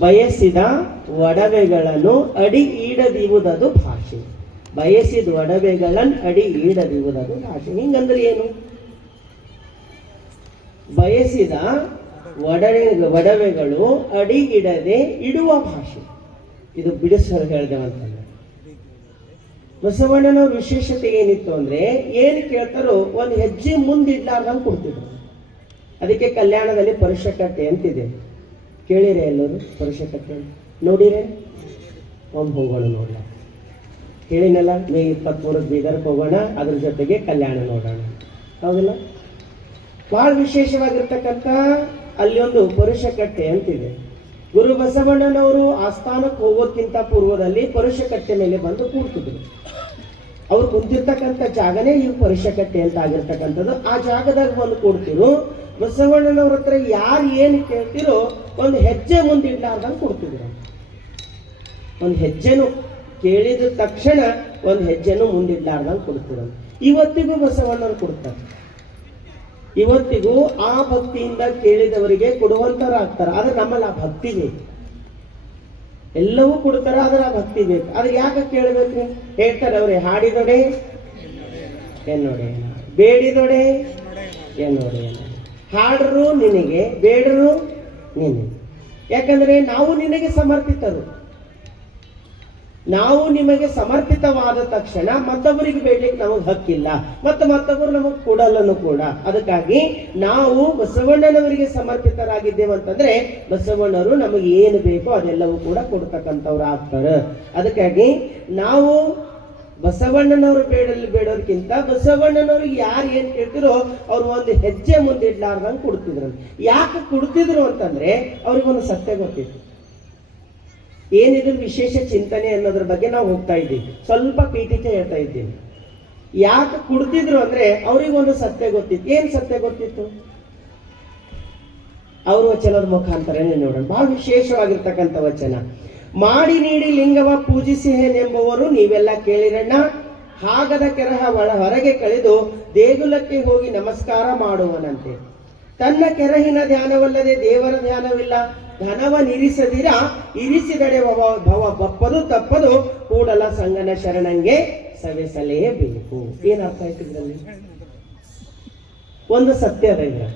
ಬಯಸಿದ ಒಡವೆಗಳನ್ನು ಅಡಿ ಈಡದಿವುದದು ಭಾಷೆ. ಬಯಸಿದ ಒಡವೆಗಳನ್ನು ಅಡಿ ಈಡದಿವುದದು ಭಾಷೆ. ಹಿಂಗಂದ್ರೆ ಏನು? ಬಯಸಿದ ಒಡವೆಗಳು ಅಡಿ ಇಡದೆ ಇಡುವ ಭಾಷೆ. ಇದು ಬಿಡಿಸಲು ಹೇಳ್ದೇವಂತಂದ್ರೆ ಬಸವಣ್ಣನವ್ರ ವಿಶೇಷತೆ ಏನಿತ್ತು ಅಂದ್ರೆ ಏನು ಕೇಳ್ತಾರೋ ಒಂದು ಹೆಜ್ಜೆ ಮುಂದಿಡ್ಲಾರ್ದಂಗೆ ಕೊಡ್ತಿದ್ರು. ಅದಕ್ಕೆ ಕಲ್ಯಾಣದಲ್ಲಿ ಪರುಷಕಟ್ಟೆ ಅಂತಿದೆ. ಕೇಳಿರೆ ಎಲ್ಲರೂ ಪರುಷಕಟ್ಟೆ ನೋಡಿರೆ? ಒಮ್ಮೆ ಹೋಗೋಣ ನೋಡ್ಲ. ಹೇಳಿನಲ್ಲ, ಮೇ 23 ಬೀದರ್ಗೆ ಹೋಗೋಣ, ಅದ್ರ ಜೊತೆಗೆ ಕಲ್ಯಾಣ ನೋಡೋಣ, ಹೌದಿಲ್ಲ? ಬಹಳ ವಿಶೇಷವಾಗಿರ್ತಕ್ಕಂಥ ಅಲ್ಲಿ ಒಂದು ಪರುಷಕಟ್ಟೆ ಅಂತಿದೆ. ಗುರು ಬಸವಣ್ಣನವರು ಆಸ್ಥಾನಕ್ಕೆ ಹೋಗೋಕ್ಕಿಂತ ಪೂರ್ವದಲ್ಲಿ ಪರುಷಕಟ್ಟೆ ಮೇಲೆ ಬಂದು ಕೂಡ್ತಿದ್ರು. ಅವ್ರು ಕುಂತಿರ್ತಕ್ಕಂಥ ಜಾಗನೇ ಈ ಪರುಷಕಟ್ಟೆ ಅಂತ ಆಗಿರ್ತಕ್ಕಂಥದ್ದು. ಆ ಜಾಗದಾಗ ಬಂದು ಕೂಡ್ತಿರು. ಬಸವಣ್ಣನವ್ರ ಹತ್ರ ಯಾರು ಏನು ಕೇಳ್ತಿರೋ ಒಂದು ಹೆಜ್ಜೆ ಮುಂದಿಡ್ಲಾರ್ದಂಗೆ ಕೊಡ್ತಿದ್ರು. ಒಂದು ಹೆಜ್ಜೆನು ಕೇಳಿದ ತಕ್ಷಣ ಒಂದು ಹೆಜ್ಜೆನು ಮುಂದಿಡ್ಲಾರ್ದಂಗೆ ಕೊಡ್ತಿದ್ರು. ಇವತ್ತಿಗೂ ಬಸವಣ್ಣವ್ರು ಕೊಡ್ತಾರೆ. ಇವತ್ತಿಗೂ ಆ ಭಕ್ತಿಯಿಂದ ಕೇಳಿದವರಿಗೆ ಕೊಡುವಂತರಾಗ್ತಾರೆ. ಆದ್ರೆ ನಮ್ಮಲ್ಲಿ ಆ ಭಕ್ತಿ ಬೇಕು. ಎಲ್ಲವೂ ಕೊಡ್ತಾರ, ಆದ್ರೆ ಆ ಭಕ್ತಿ ಬೇಕು. ಅದು ಯಾಕೆ ಕೇಳಬೇಕ್ರಿ? ಹೇಳ್ತಾರೆ ಅವ್ರೆ, ಹಾಡಿದೊಡೆ ಎನ್ನೋಡೆ, ಬೇಡಿದೊಡೆ ಎನ್ನೋಡೆ. ಹಾಡ್ರು ನಿನಗೆ, ಬೇಡರು ನಿನಗೆ. ಯಾಕಂದ್ರೆ ನಾವು ನಿನಗೆ ಸಮರ್ಪಿತರು. ನಾವು ನಿಮಗೆ ಸಮರ್ಪಿತವಾದ ತಕ್ಷಣ ಮತ್ತೊಬ್ಬರಿಗೆ ಬೇಡ್ಲಿಕ್ಕೆ ನಮಗೆ ಹಕ್ಕಿಲ್ಲ, ಮತ್ತು ಮತ್ತೊಬ್ಬರು ನಮಗೆ ಕೊಡಲ್ಲನು ಕೂಡ. ಅದಕ್ಕಾಗಿ ನಾವು ಬಸವಣ್ಣನವರಿಗೆ ಸಮರ್ಪಿತರಾಗಿದ್ದೇವೆ ಅಂತಂದ್ರೆ ಬಸವಣ್ಣರು ನಮಗೆ ಏನು ಬೇಕೋ ಅದೆಲ್ಲವೂ ಕೂಡ ಕೊಡ್ತಕ್ಕಂಥವ್ರು ಆಗ್ತಾರೆ. ಅದಕ್ಕಾಗಿ ನಾವು ಬಸವಣ್ಣನವರು ಬೇಡೋದಕ್ಕಿಂತ ಬಸವಣ್ಣನವ್ರಿಗೆ ಯಾರು ಏನ್ ಕೇಳ್ತಿರೋ ಅವ್ರು ಒಂದು ಹೆಜ್ಜೆ ಮುಂದಿಡ್ಲಾರ್ದಂಗೆ ಕೊಡ್ತಿದ್ರು. ಯಾಕೆ ಕೊಡ್ತಿದ್ರು ಅಂತಂದ್ರೆ ಅವ್ರಿಗೊಂದು ಸತ್ಯ ಗೊತ್ತಿತ್ತು. ಏನಿದ್ರು ವಿಶೇಷ ಚಿಂತನೆ ಅನ್ನೋದ್ರ ಬಗ್ಗೆ ನಾವು ಹೋಗ್ತಾ ಇದ್ದೀವಿ. ಸ್ವಲ್ಪ ಪೀಠಿಕೆ ಹೇಳ್ತಾ ಇದ್ದೀವಿ. ಯಾಕೆ ಕೊಡ್ತಿದ್ರು ಅಂದ್ರೆ ಅವ್ರಿಗೊಂದು ಸತ್ಯ ಗೊತ್ತಿತ್ತು. ಏನ್ ಸತ್ಯ ಗೊತ್ತಿತ್ತು? ಅವ್ರ ವಚನದ ಮುಖಾಂತರನೇ ನೋಡೋಣ. ಬಹಳ ವಿಶೇಷವಾಗಿರ್ತಕ್ಕಂಥ ವಚನ. ಮಾಡಿ ನೀಡಿ ಲಿಂಗವ ಪೂಜಿಸಿಹೆನೆಂಬುವರು ನೀವೆಲ್ಲ ಕೇಳಿರಣ್ಣ. ಹಾಗದ ಕೆರಹ ಹೊರಗೆ ಕಳೆದು ದೇಗುಲಕ್ಕೆ ಹೋಗಿ ನಮಸ್ಕಾರ ಮಾಡುವನಂತೆ. ತನ್ನ ಕೆರಹಿನ ಧ್ಯಾನವಲ್ಲದೆ ದೇವರ ಧ್ಯಾನವಿಲ್ಲ. ಧನವನಿರಿಸದಿರ ಇರಿಸಿದಡೆ ಭವ ಬಪ್ಪದು ತಪ್ಪದು ಕೂಡಲ ಸಂಗನ ಶರಣಂಗೆ ಸವೆಸಲೇಬೇಕು. ಏನರ್ಥ ಆಯ್ತು ಇದರಲ್ಲಿ? ಒಂದು ಸತ್ಯ ಅದ.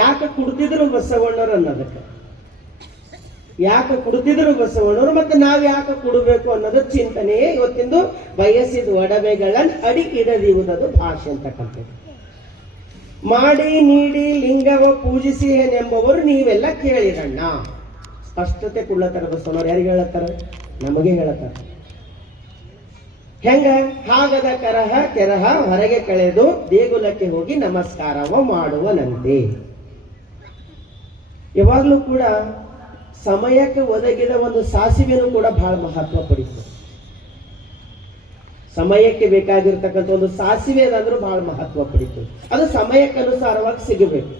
ಯಾಕೆ ಕುಡ್ತಿದ್ರು ಬಸವಣ್ಣರು ಅನ್ನೋದಕ್ಕೆ, ಯಾಕೆ ಕುಡ್ತಿದ್ರು ಬಸವಣ್ಣರು, ಮತ್ತೆ ನಾವ್ ಯಾಕೆ ಕುಡಬೇಕು ಅನ್ನೋದು ಚಿಂತನೆಯೇ ಇವತ್ತಿಂದು ಬಯಸಿದ ಒಡವೆಗಳನ್ನು ಅಡಿ ಇಡದಿರುವುದು ಭಾಷೆ ಅಂತಕ್ಕಂಥದ್ದು. ಮಾಡಿ ನೀಡಿ ಲಿಂಗವ ಪೂಜಿಸಿಹೆನೆಂಬವರು ನೀವೆಲ್ಲ ಕೇಳಿರಣ್ಣ. ಸ್ಪಷ್ಟತೆ ಕೊಡ್ಲತ್ತಾರ ಬಸವಣ್ಣವ್ರು. ಯಾರಿಗೆ ಹೇಳತ್ತಾರ? ನಮಗೆ ಹೇಳತ್ತಾರ. ಹೆಂಗ? ಹಾಗದ ಕೆರಹ ಹೊರಗೆ ಕಳೆದು ದೇಗುಲಕ್ಕೆ ಹೋಗಿ ನಮಸ್ಕಾರವ ಮಾಡುವನಂತೆ. ಯಾವಾಗ್ಲೂ ಕೂಡ ಸಮಯಕ್ಕೆ ಒದಗಿದ ಒಂದು ಸಾಸಿವೆನೂ ಕೂಡ ಬಹಳ ಮಹತ್ವ ಪಡಿತು. ಸಮಯಕ್ಕೆ ಬೇಕಾಗಿರ್ತಕ್ಕಂಥ ಒಂದು ಸಾಸಿವೆ ಅದಂದ್ರೂ ಬಹಳ ಮಹತ್ವ ಪಡಿತು. ಅದು ಸಮಯಕ್ಕೆ ಅನುಸಾರವಾಗಿ ಸಿಗಬೇಕು.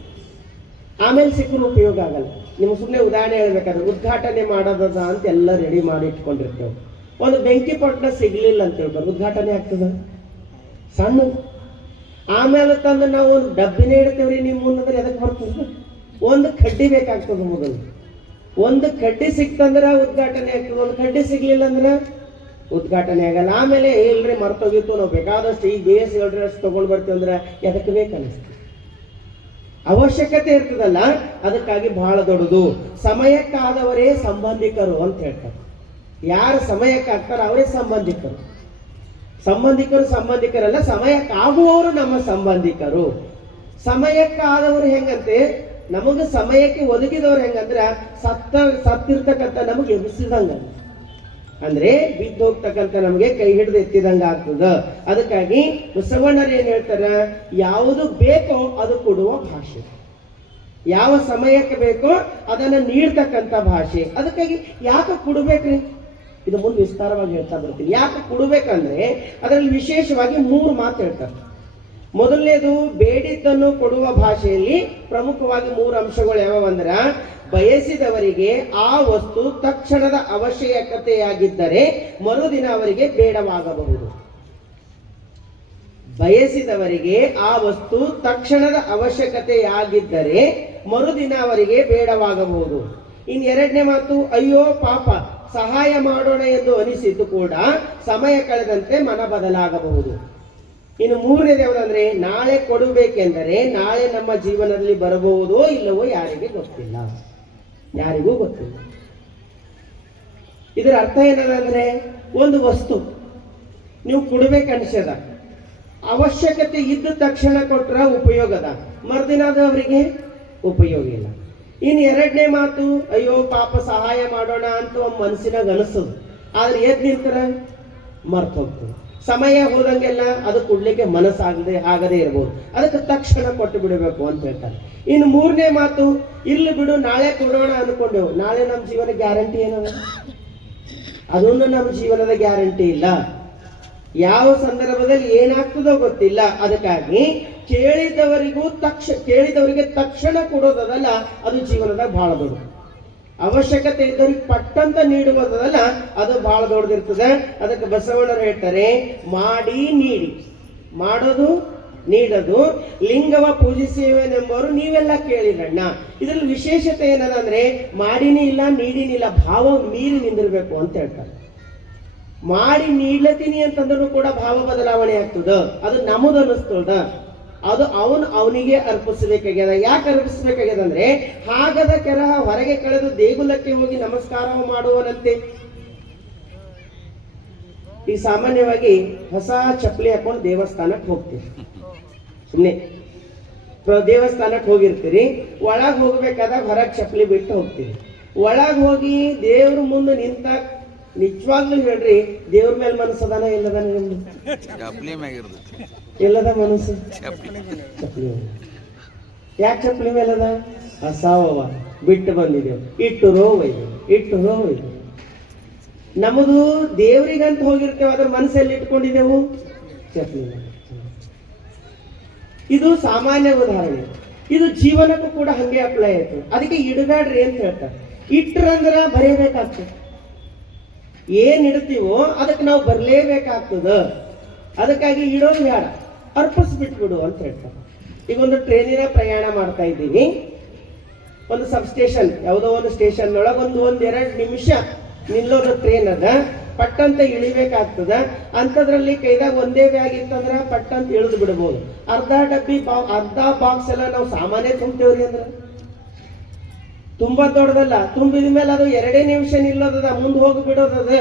ಆಮೇಲೆ ಸಿಕ್ಕರೂ ಉಪಯೋಗ ಆಗಲ್ಲ. ನಿಮ್ಗೆ ಸುಮ್ಮನೆ ಉದಾಹರಣೆ ಹೇಳ್ಬೇಕಾದ್ರೆ ಉದ್ಘಾಟನೆ ಮಾಡೋದ ಅಂತ ಎಲ್ಲ ರೆಡಿ ಮಾಡಿ ಇಟ್ಕೊಂಡಿರ್ತೇವೆ. ಒಂದು ಬೆಂಕಿ ಪೊಟ್ನ ಸಿಗ್ಲಿಲ್ಲ ಅಂತ ಹೇಳ್ಬಾರ್ದು, ಉದ್ಘಾಟನೆ ಆಗ್ತದ ಸಣ್ಣ. ಆಮೇಲೆ ತಂದು ನಾವು ಒಂದು ಡಬ್ಬಿನೇ ಇಡ್ತೇವ್ರಿ ನಿಮ್ಮ ಮುಂದಂದ್ರೆ ಎದಕ್ಕೆ ಬರ್ತದ? ಒಂದು ಕಡ್ಡಿ ಬೇಕಾಗ್ತದೆ. ಮೊದಲು ಒಂದು ಕಡ್ಡಿ ಸಿಕ್ತಂದ್ರೆ ಉದ್ಘಾಟನೆ ಆಗ್ತದೆ. ಒಂದು ಕಡ್ಡಿ ಸಿಗ್ಲಿಲ್ಲ ಅಂದ್ರೆ ಉದ್ಘಾಟನೆ ಆಗಲ್ಲ. ಆಮೇಲೆ ಇಲ್ರಿ ಮರ್ತೋಗಿತ್ತು, ನಾವು ಬೇಕಾದಷ್ಟು ಈ ಬೇಸ್ ಅಷ್ಟು ತಗೊಂಡ್ ಬರ್ತೀವಿ ಅಂದ್ರೆ ಎದಕ್ಕೆ ಬೇಕನ್ನಿಸ್ತು? ಅವಶ್ಯಕತೆ ಇರ್ತದಲ್ಲ, ಅದಕ್ಕಾಗಿ ಬಹಳ ದೊಡ್ಡದು. ಸಮಯಕ್ಕಾದವರೇ ಸಂಬಂಧಿಕರು ಅಂತ ಹೇಳ್ತಾರೆ. ಯಾರು ಸಮಯಕ್ಕೆ ಆಗ್ತಾರ ಅವರೇ ಸಂಬಂಧಿಕರು. ಸಂಬಂಧಿಕರಲ್ಲ, ಸಮಯಕ್ಕಾಗುವವರು ನಮ್ಮ ಸಂಬಂಧಿಕರು. ಸಮಯಕ್ಕಾದವರು ಹೆಂಗಂತೆ, ನಮಗೆ ಸಮಯಕ್ಕೆ ಒದಗಿದವ್ರು ಹೆಂಗಂದ್ರ ಸತ್ತಿರ್ತಕ್ಕಂಥ ನಮಗೆ ಎಬ್ಬಿಸಿದಂಗ, ಅಂದ್ರೆ ಬಿದ್ದು ಹೋಗ್ತಕ್ಕಂಥ ನಮಗೆ ಕೈ ಹಿಡಿದು ಎತ್ತಿದಂಗ ಆಗ್ತದ. ಅದಕ್ಕಾಗಿ ಬಸವಣ್ಣರು ಏನ್ ಹೇಳ್ತಾರ? ಯಾವುದು ಬೇಕೋ ಅದು ಕೊಡುವ ಭಾಷೆ, ಯಾವ ಸಮಯಕ್ಕೆ ಬೇಕೋ ಅದನ್ನ ನೀಡ್ತಕ್ಕಂಥ ಭಾಷೆ. ಅದಕ್ಕಾಗಿ ಯಾಕೆ ಕೊಡ್ಬೇಕ್ರಿ? ಇದು ಮುಂದೆ ವಿಸ್ತಾರವಾಗಿ ಹೇಳ್ತಾ ಬರ್ತೀನಿ. ಯಾಕೆ ಕೊಡ್ಬೇಕಂದ್ರೆ ಅದರಲ್ಲಿ ವಿಶೇಷವಾಗಿ 3 ಮಾತು ಹೇಳ್ತಾರೆ. ಮೊದಲನೇದು, ಬೇಡಿದ್ದನ್ನು ಕೊಡುವ ಭಾಷೆಯಲ್ಲಿ ಪ್ರಮುಖವಾಗಿ 3 ಅಂಶಗಳು ಯಾವಂದ್ರ, ಬಯಸಿದವರಿಗೆ ಆ ವಸ್ತು ತಕ್ಷಣದ ಅವಶ್ಯಕತೆಯಾಗಿದ್ದರೆ ಮರುದಿನ ಅವರಿಗೆ ಬೇಡವಾಗಬಹುದು. ಬಯಸಿದವರಿಗೆ ಆ ವಸ್ತು ತಕ್ಷಣದ ಅವಶ್ಯಕತೆಯಾಗಿದ್ದರೆ ಮರುದಿನ ಅವರಿಗೆ ಬೇಡವಾಗಬಹುದು. ಇನ್ನು ಎರಡನೇ ಮಾತು, ಅಯ್ಯೋ ಪಾಪ ಸಹಾಯ ಮಾಡೋಣ ಎಂದು ಅನಿಸಿದ್ದು ಕೂಡ ಸಮಯ ಕಳೆದಂತೆ ಮನ ಬದಲಾಗಬಹುದು. ಇನ್ನು ಮೂರನೇದು ಯಾವುದಂದ್ರೆ, ನಾಳೆ ಕೊಡಬೇಕೆಂದರೆ ನಾಳೆ ನಮ್ಮ ಜೀವನದಲ್ಲಿ ಬರಬಹುದೋ ಇಲ್ಲವೋ ಯಾರಿಗೂ ಗೊತ್ತಿಲ್ಲ. ಇದರ ಅರ್ಥ ಏನದಂದ್ರೆ, ಒಂದು ವಸ್ತು ನೀವು ಕೊಡ್ಬೇಕನ್ಸದ, ಅವಶ್ಯಕತೆ ಇದ್ದ ತಕ್ಷಣ ಕೊಟ್ರ ಉಪಯೋಗದ, ಮರುದಿನಾದ ಅವರಿಗೆ ಉಪಯೋಗ ಇಲ್ಲ. ಇನ್ನು ಎರಡನೇ ಮಾತು, ಅಯ್ಯೋ ಪಾಪ ಸಹಾಯ ಮಾಡೋಣ ಅಂತ ಮನಸ್ಸಿನಾಗ ಅನಿಸೋದು, ಆದ್ರೆ ಎದ್ ನಿಂತರ ಮರ್ತು ಹೋಗ್ತದೆ. ಸಮಯ ಹೋದಂಗೆಲ್ಲ ಅದು ಕೊಡ್ಲಿಕ್ಕೆ ಆಗದೇ ಇರ್ಬೋದು, ಅದಕ್ಕೆ ತಕ್ಷಣ ಕೊಟ್ಟು ಬಿಡಬೇಕು ಅಂತ ಹೇಳ್ತಾರೆ. ಇನ್ನು ಮೂರನೇ ಮಾತು, ಇಲ್ಲಿ ಬಿಡು ನಾಳೆ ಕೊಡೋಣ ಅನ್ಕೊಂಡೆವು, ನಾಳೆ ನಮ್ಮ ಜೀವನ ಗ್ಯಾರಂಟಿ ಏನದ? ಅದೊಂದು ನಮ್ಮ ಜೀವನದ ಗ್ಯಾರಂಟಿ ಇಲ್ಲ. ಯಾವ ಸಂದರ್ಭದಲ್ಲಿ ಏನಾಗ್ತದೋ ಗೊತ್ತಿಲ್ಲ. ಅದಕ್ಕಾಗಿ ಕೇಳಿದವರಿಗೆ ತಕ್ಷಣ ಕೊಡೋದಲ್ಲ, ಅದು ಜೀವನದಾಗ ಬಹಳ ದೊಡ್ಡ. ಅವಶ್ಯಕತೆ ಇದ್ದವ್ರಿಗೆ ಪಟ್ಟಂತ ನೀಡುವುದಲ್ಲ, ಅದು ಬಹಳ ದೊಡ್ಡದಿರ್ತದೆ. ಅದಕ್ಕೆ ಬಸವಣ್ಣರು ಹೇಳ್ತಾರೆ, ಮಾಡಿ ನೀಡಿ, ಮಾಡೋದು ನೀಡೋದು ಲಿಂಗವ ಪೂಜಿಸುವೆನೆಂಬವರು ನೀವೆಲ್ಲ ಕೇಳಿರಣ್ಣ. ಇದ್ರಲ್ಲಿ ವಿಶೇಷತೆ ಏನದಂದ್ರೆ, ಮಾಡಿನೇ ಇಲ್ಲ ನೀಡಿನಿಲ್ಲ, ಭಾವ ಮೀರಿ ನಿಂದಿರ್ಬೇಕು ಅಂತ ಹೇಳ್ತಾರೆ. ಮಾಡಿ ನೀಡ್ಲತ್ತೀನಿ ಅಂತಂದ್ರೂ ಕೂಡ ಭಾವ ಬದಲಾವಣೆ ಆಗ್ತದ, ಅದು ನಮ್ಮದು ಅನ್ನಿಸ್ತದ, ಅದು ಅವನಿಗೆ ಅರ್ಪಿಸಬೇಕಾಗ್ಯದ. ಯಾಕೆ ಅರ್ಪಿಸಬೇಕಾಗ್ಯದ ಅಂದ್ರೆ, ಹಾಗದ ಕೆರ ಹೊರಗೆ ಕಳೆದು ದೇಗುಲಕ್ಕೆ ಹೋಗಿ ನಮಸ್ಕಾರ ಮಾಡುವನಂತೆ. ಈ ಸಾಮಾನ್ಯವಾಗಿ ಹೊಸ ಚಪ್ಪಲಿ ಹಾಕೊಂಡು ದೇವಸ್ಥಾನಕ್ಕೆ ಹೋಗ್ತೀವಿ, ಸುಮ್ಮನೆ ದೇವಸ್ಥಾನಕ್ಕೆ ಹೋಗಿರ್ತೀರಿ, ಒಳಗೆ ಹೋಗ್ಬೇಕಾದಾಗ ಹೊರಗೆ ಚಪ್ಪಲಿ ಬಿಟ್ಟು ಹೋಗ್ತೀವಿ. ಒಳಗೆ ಹೋಗಿ ದೇವ್ರ ಮುಂದೆ ನಿಂತಾಗ ನಿಜವಾಗ್ಲೂ ಹೇಳ್ರಿ, ದೇವ್ರ ಮೇಲೆ ಮನಸ್ಸದಾನ ಎಲ್ಲದಾನ? ಎಲ್ಲದ ಮನಸ್ಸು ಚಪ್ಪಲಿ. ಯಾಕೆ ಚಪ್ಪಲಿ ಮೇಲದ? ಅಸಾವವ ಬಿಟ್ಟು ಬಂದಿದ್ದೇವೆ, ಇಟ್ಟು ರೋ ಒಯ್ದು. ನಮ್ಮದು ದೇವ್ರಿಗಂತ ಹೋಗಿರ್ತೇವೆ, ಅದ್ರ ಮನಸ್ಸಲ್ಲಿ ಇಟ್ಕೊಂಡಿದ್ದೆವು ಚಪ್ಪಲಿ. ಇದು ಸಾಮಾನ್ಯ ಉದಾಹರಣೆ. ಇದು ಜೀವನಕ್ಕೂ ಕೂಡ ಹಂಗೆ ಅಪ್ಲೈ ಆಯ್ತು. ಅದಕ್ಕೆ ಇಡಗಾಡ್ರಿ ಅಂತ ಹೇಳ್ತಾರೆ. ಇಟ್ರಂದ್ರ ಬರೆಯಬೇಕಾಗ್ತದೆ. ಏನ್ ಇಡ್ತೀವೋ ಅದಕ್ಕೆ ನಾವು ಬರಲೇಬೇಕಾಗ್ತದ. ಅದಕ್ಕಾಗಿ ಇಡೋದು ಬೇಡ, ಅರ್ಪಿಸ್ಬಿಟ್ಬಿಡು ಅಂತ ಹೇಳ್ತಾರೆ. ಈಗ ಒಂದು ಟ್ರೈನಿನ ಪ್ರಯಾಣ ಮಾಡ್ತಾ ಇದ್ದೀವಿ, ಒಂದು ಸಬ್ ಸ್ಟೇಷನ್, ಯಾವುದೋ ಒಂದು ಸ್ಟೇಷನ್ ಒಳಗೆ ಒಂದೆರಡು ನಿಮಿಷ ನಿಲ್ಲೋದು ಟ್ರೈನ್ ಅದ, ಪಟ್ಟಂತ ಇಳಿಬೇಕಾಗ್ತದ. ಅಂಥದ್ರಲ್ಲಿ ಕೈದಾಗ ಒಂದೇ ಬ್ಯಾಗ್ ಇತ್ತಂದ್ರ ಪಟ್ಟಂತ ಇಳಿದು ಬಿಡ್ಬೋದು. ಅರ್ಧ ಬಾಕ್ಸ್ ಎಲ್ಲ ನಾವು ಸಾಮಾನ್ಯ ತುಂಬ್ತೇವ್ರಿ ಅಂದ್ರೆ ತುಂಬಾ ದೊಡ್ಡದಲ್ಲ. ತುಂಬಿದ ಮೇಲೆ ಅದು 2 ನಿಮಿಷ ನಿಲ್ಲೋದದ, ಮುಂದೆ ಹೋಗಿ ಬಿಡೋದದ.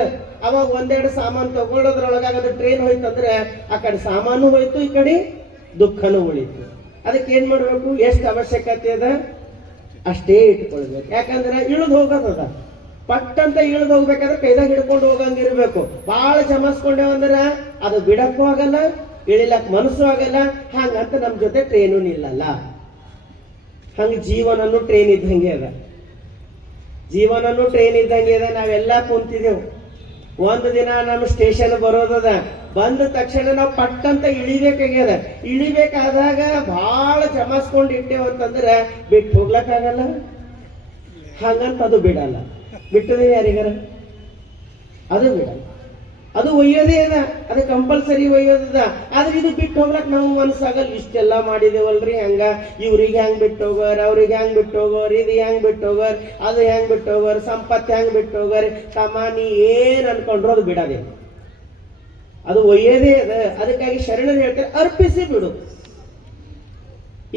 ಅವಾಗ ಒಂದೆರಡು ಸಾಮಾನು ತಗೊಳ್ಳೋದ್ರೊಳಗಾಗ ಅದು ಟ್ರೈನ್ ಹೋಯ್ತಂದ್ರೆ ಆ ಕಡೆ ಸಾಮಾನು ಹೋಯ್ತು, ಈ ಕಡೆ ದುಃಖನೂ ಉಳಿತು. ಅದಕ್ಕೆ ಏನ್ ಮಾಡ್ಬೇಕು, ಎಷ್ಟು ಅವಶ್ಯಕತೆ ಅದ ಅಷ್ಟೇ ಇಟ್ಕೊಳ್ಬೇಕು. ಯಾಕಂದ್ರೆ ಇಳಿದು ಹೋಗೋದದ, ಪಟ್ಟಂತ ಇಳಿದು ಹೋಗ್ಬೇಕಾದ್ರೆ ಕೈದಾಗ ಹಿಡ್ಕೊಂಡು ಹೋಗಂಗಿರ್ಬೇಕು. ಬಹಳ ಜಮಾಸ್ಕೊಂಡೇವಂದ್ರ ಅದು ಬಿಡಕ್ಕೂ ಆಗಲ್ಲ, ಇಳಿಲಕ್ ಮನಸ್ಸು ಆಗಲ್ಲ. ಹಂಗಂತ ನಮ್ ಜೊತೆ ಟ್ರೈನು ನಿಲ್ಲಲ್ಲ. ಹಂಗ ಜೀವನನು ಟ್ರೈನ್ ಇದ್ದಂಗೆ ಅದ. ನಾವೆಲ್ಲ ಕುಂತಿದ್ದೆವು. ಒಂದು ದಿನ ನಮ್ಮ ಸ್ಟೇಷನ್ ಬರೋದದ, ಬಂದ ತಕ್ಷಣ ನಾವು ಪಟ್ಟಂತ ಇಳಿಬೇಕಾಗ್ಯದ. ಇಳಿಬೇಕಾದಾಗ ಬಹಳ ಜಮಾಸ್ಕೊಂಡು ಇಟ್ಟೇವು ಅಂತಂದ್ರೆ ಬಿಟ್ಟು ಹೋಗ್ಲಕ್ಕಾಗಲ್ಲ. ಹಂಗಂತ ಅದು ಬಿಡಲ್ಲ. ಬಿಟ್ಟದೆ ಯಾರಿಗಾರ ಅದು ಬಿಡಲ್ಲ. ಅದು ಒಯ್ಯೋದೇ ಅದ, ಅದು ಕಂಪಲ್ಸರಿ ಒಯ್ಯೋದದ. ಆದ್ರೆ ಇದು ಬಿಟ್ಟು ಹೋಗ್ಲಕ್ ನಾವು ಮನಸ್ಸಾಗಲ್ಲ. ಇಷ್ಟೆಲ್ಲ ಮಾಡಿದೇವಲ್ರಿ, ಹಂಗ ಇವ್ರಿಗೆ ಹೆಂಗ್ ಬಿಟ್ಟು ಹೋಗೋರ್, ಅವ್ರಿಗೆ ಹೆಂಗ್ ಬಿಟ್ಟು ಹೋಗೋರ್, ಇದು ಹೆಂಗ್ ಬಿಟ್ಟು ಹೋಗೋರ್, ಅದು ಹೆಂಗ್ ಬಿಟ್ಟು ಹೋಗೋರ್, ಸಂಪತ್ತು ಹೆಂಗ್ ಬಿಟ್ಟು ಹೋಗೋರ್, ಸಾಮಾನ್ಯ ಏನ್ ಅನ್ಕೊಂಡ್ರು ಅದು ಬಿಡೋದೇ, ಅದು ಒಯ್ಯೋದೇ ಅದ. ಅದಕ್ಕಾಗಿ ಶರಣರು ಹೇಳ್ತಾರೆ, ಅರ್ಪಿಸಿ ಬಿಡು.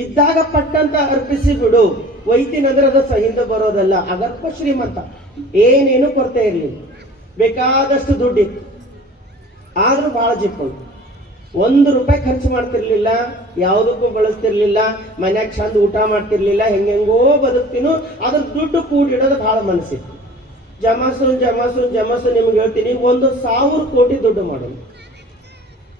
ಇದ್ದಾಗ ಪಟ್ಟಂತ ಅರ್ಪಿಸಿ ಬಿಡು. ಒಯ್ತೀನಂದ್ರೆ ಅದು ಹಿಂದೆ ಬರೋದಲ್ಲ. ಅಗರ್ಭ ಶ್ರೀಮಂತ, ಏನೇನು ಕೊರತೆ ಇರ್ಲಿಲ್ಲ, ಬೇಕಾದಷ್ಟು ದುಡ್ಡಿತ್ತು, ಆದ್ರೂ ಬಹಳ ಜಿಪ್ಪಳು. 1 ರೂಪಾಯಿ ಖರ್ಚು ಮಾಡ್ತಿರ್ಲಿಲ್ಲ, ಯಾವುದಕ್ಕೂ ಬಳಸ್ತಿರ್ಲಿಲ್ಲ, ಮನ್ಯಾಗ ಚಂದ ಊಟ ಮಾಡ್ತಿರ್ಲಿಲ್ಲ, ಹೆಂಗೆಂಗೋ ಬದುಕ್ತೀನು. ಅದ್ರ ದುಡ್ಡು ಕೂಡಿಡೋದು ಬಹಳ ಮನಸ್ಸಿತ್ತು. ಜಮಾಸು ನಿಮ್ಗೆ ಹೇಳ್ತೀನಿ, 1,000 ಕೋಟಿ ದುಡ್ಡು ಮಾಡೋನು,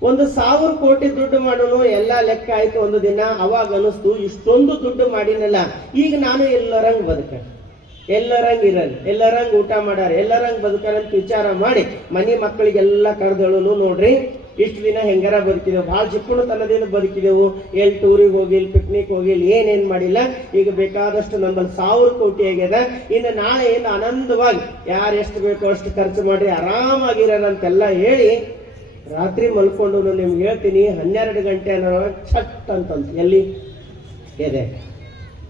1,000 ಕೋಟಿ ದುಡ್ಡು ಮಾಡೋನು. ಎಲ್ಲ ಲೆಕ್ಕ ಆಯ್ತು ಒಂದು ದಿನ. ಅವಾಗ ಅನಿಸ್ತು, ಇಷ್ಟೊಂದು ದುಡ್ಡು ಮಾಡಿನಲ್ಲ, ಈಗ ನಾನು ಎಲ್ಲರಂಗ್ ಬದುಕ, ಎಲ್ಲರಂಗ್ ಇರಲ್ಲ, ಎಲ್ಲರಂಗ್ ಊಟ ಮಾಡಾರ, ಎಲ್ಲರಂಗ್ ಬದುಕಾರಂತ ವಿಚಾರ ಮಾಡಿ ಮನೆ ಮಕ್ಕಳಿಗೆಲ್ಲ ಕರೆದಳು. ನೋಡ್ರಿ, ಇಷ್ಟು ದಿನ ಹೆಂಗಾರ ಬದುಕಿದೆವು, ಭಾಳ ಚಿಕ್ಕಣ ತನ್ನದೇನು ಬದುಕಿದೆವು. ಎಲ್ಲಿ ಟೂರಿಗೆ ಹೋಗಿಲ್ಲ, ಪಿಕ್ನಿಕ್ ಹೋಗಿಲ್ಲ, ಏನೇನ್ ಮಾಡಿಲ್ಲ. ಈಗ ಬೇಕಾದಷ್ಟು ನಮ್ಮಲ್ಲಿ 1000 ಕೋಟಿ ಆಗ್ಯದ. ಇನ್ನು ನಾಳೆ ಏನು ಆನಂದವಾಗಿ ಯಾರು ಎಷ್ಟು ಬೇಕೋ ಅಷ್ಟು ಖರ್ಚು ಮಾಡಿ ಆರಾಮಾಗಿರೋಣಂತೆಲ್ಲ ಹೇಳಿ ರಾತ್ರಿ ಮಲ್ಕೊಂಡು ನಿಮ್ಗೆ ಹೇಳ್ತೀನಿ, 12 ಗಂಟೆ ಅನ್ನೋವಾಗ ಛಟ್ ಅಂತಂತ ಎಲ್ಲಿ ಎದೆ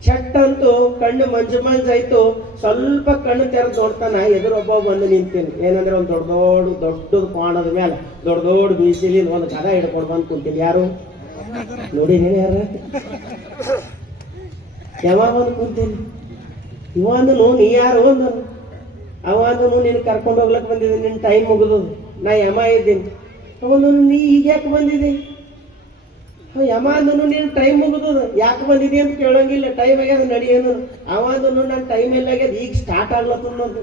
ಚಟ್ ಅಂತೂ ಕಣ್ಣು ಮಂಜಾಯ್ತು. ಸ್ವಲ್ಪ ಕಣ್ಣು ತೆರೆದು ನೋಡ್ತಾನ, ಎದುರೊಬ್ಬ ಬಂದು ನಿಂತೀನಿ. ಏನಂದ್ರೆ ಒಂದು ದೊಡ್ಡದು ಪಾಣದ ಮೇಲೆ ದೊಡ್ಡ ಬೀಸಿಲಿ ಒಂದು ಗದ ಹಿಡ್ಕೊಂಡು ಬಂದು ಕುಂತೀನಿ. ಯಾರು ನೋಡಿದ್ದೀನಿ? ಯಾರ ಯಾವಾಗ ಬಂದು ಕುಂತೀನಿ? ಇವಂದನು ನೀ ಯಾರು ಅಂದನು. ಅವಂದನು ನೀನು ಕರ್ಕೊಂಡು ಹೋಗ್ಲಕ್ಕೆ ಬಂದಿದ್ದೀನಿ, ನಿನ್ನ ಟೈಮ್ ಮುಗಿದು, ನಾ ಯಮ ಇದ್ದೀನಿ. ಅವನು ನೀ ಈಗ ಯಾಕೆ ಬಂದಿದ್ದಿ? ಯಮ ಅಂದನು ನೀನು ಟೈಮ್ ಮುಗಿದು ಯಾಕೆ ಬಂದಿದ್ದಿ ಅಂತ ಕೇಳೋಂಗಿಲ್ಲ. ಟೈಮ್ ಆಗ್ಯದ ನಡಿಯೋನು. ಅವಂದನು ನನ್ನ ಟೈಮ್ ಎಲ್ಲಾಗ್ಯದ, ಈಗ ಸ್ಟಾರ್ಟ್ ಆಗ್ಲತ್ತನ್ನೋದು.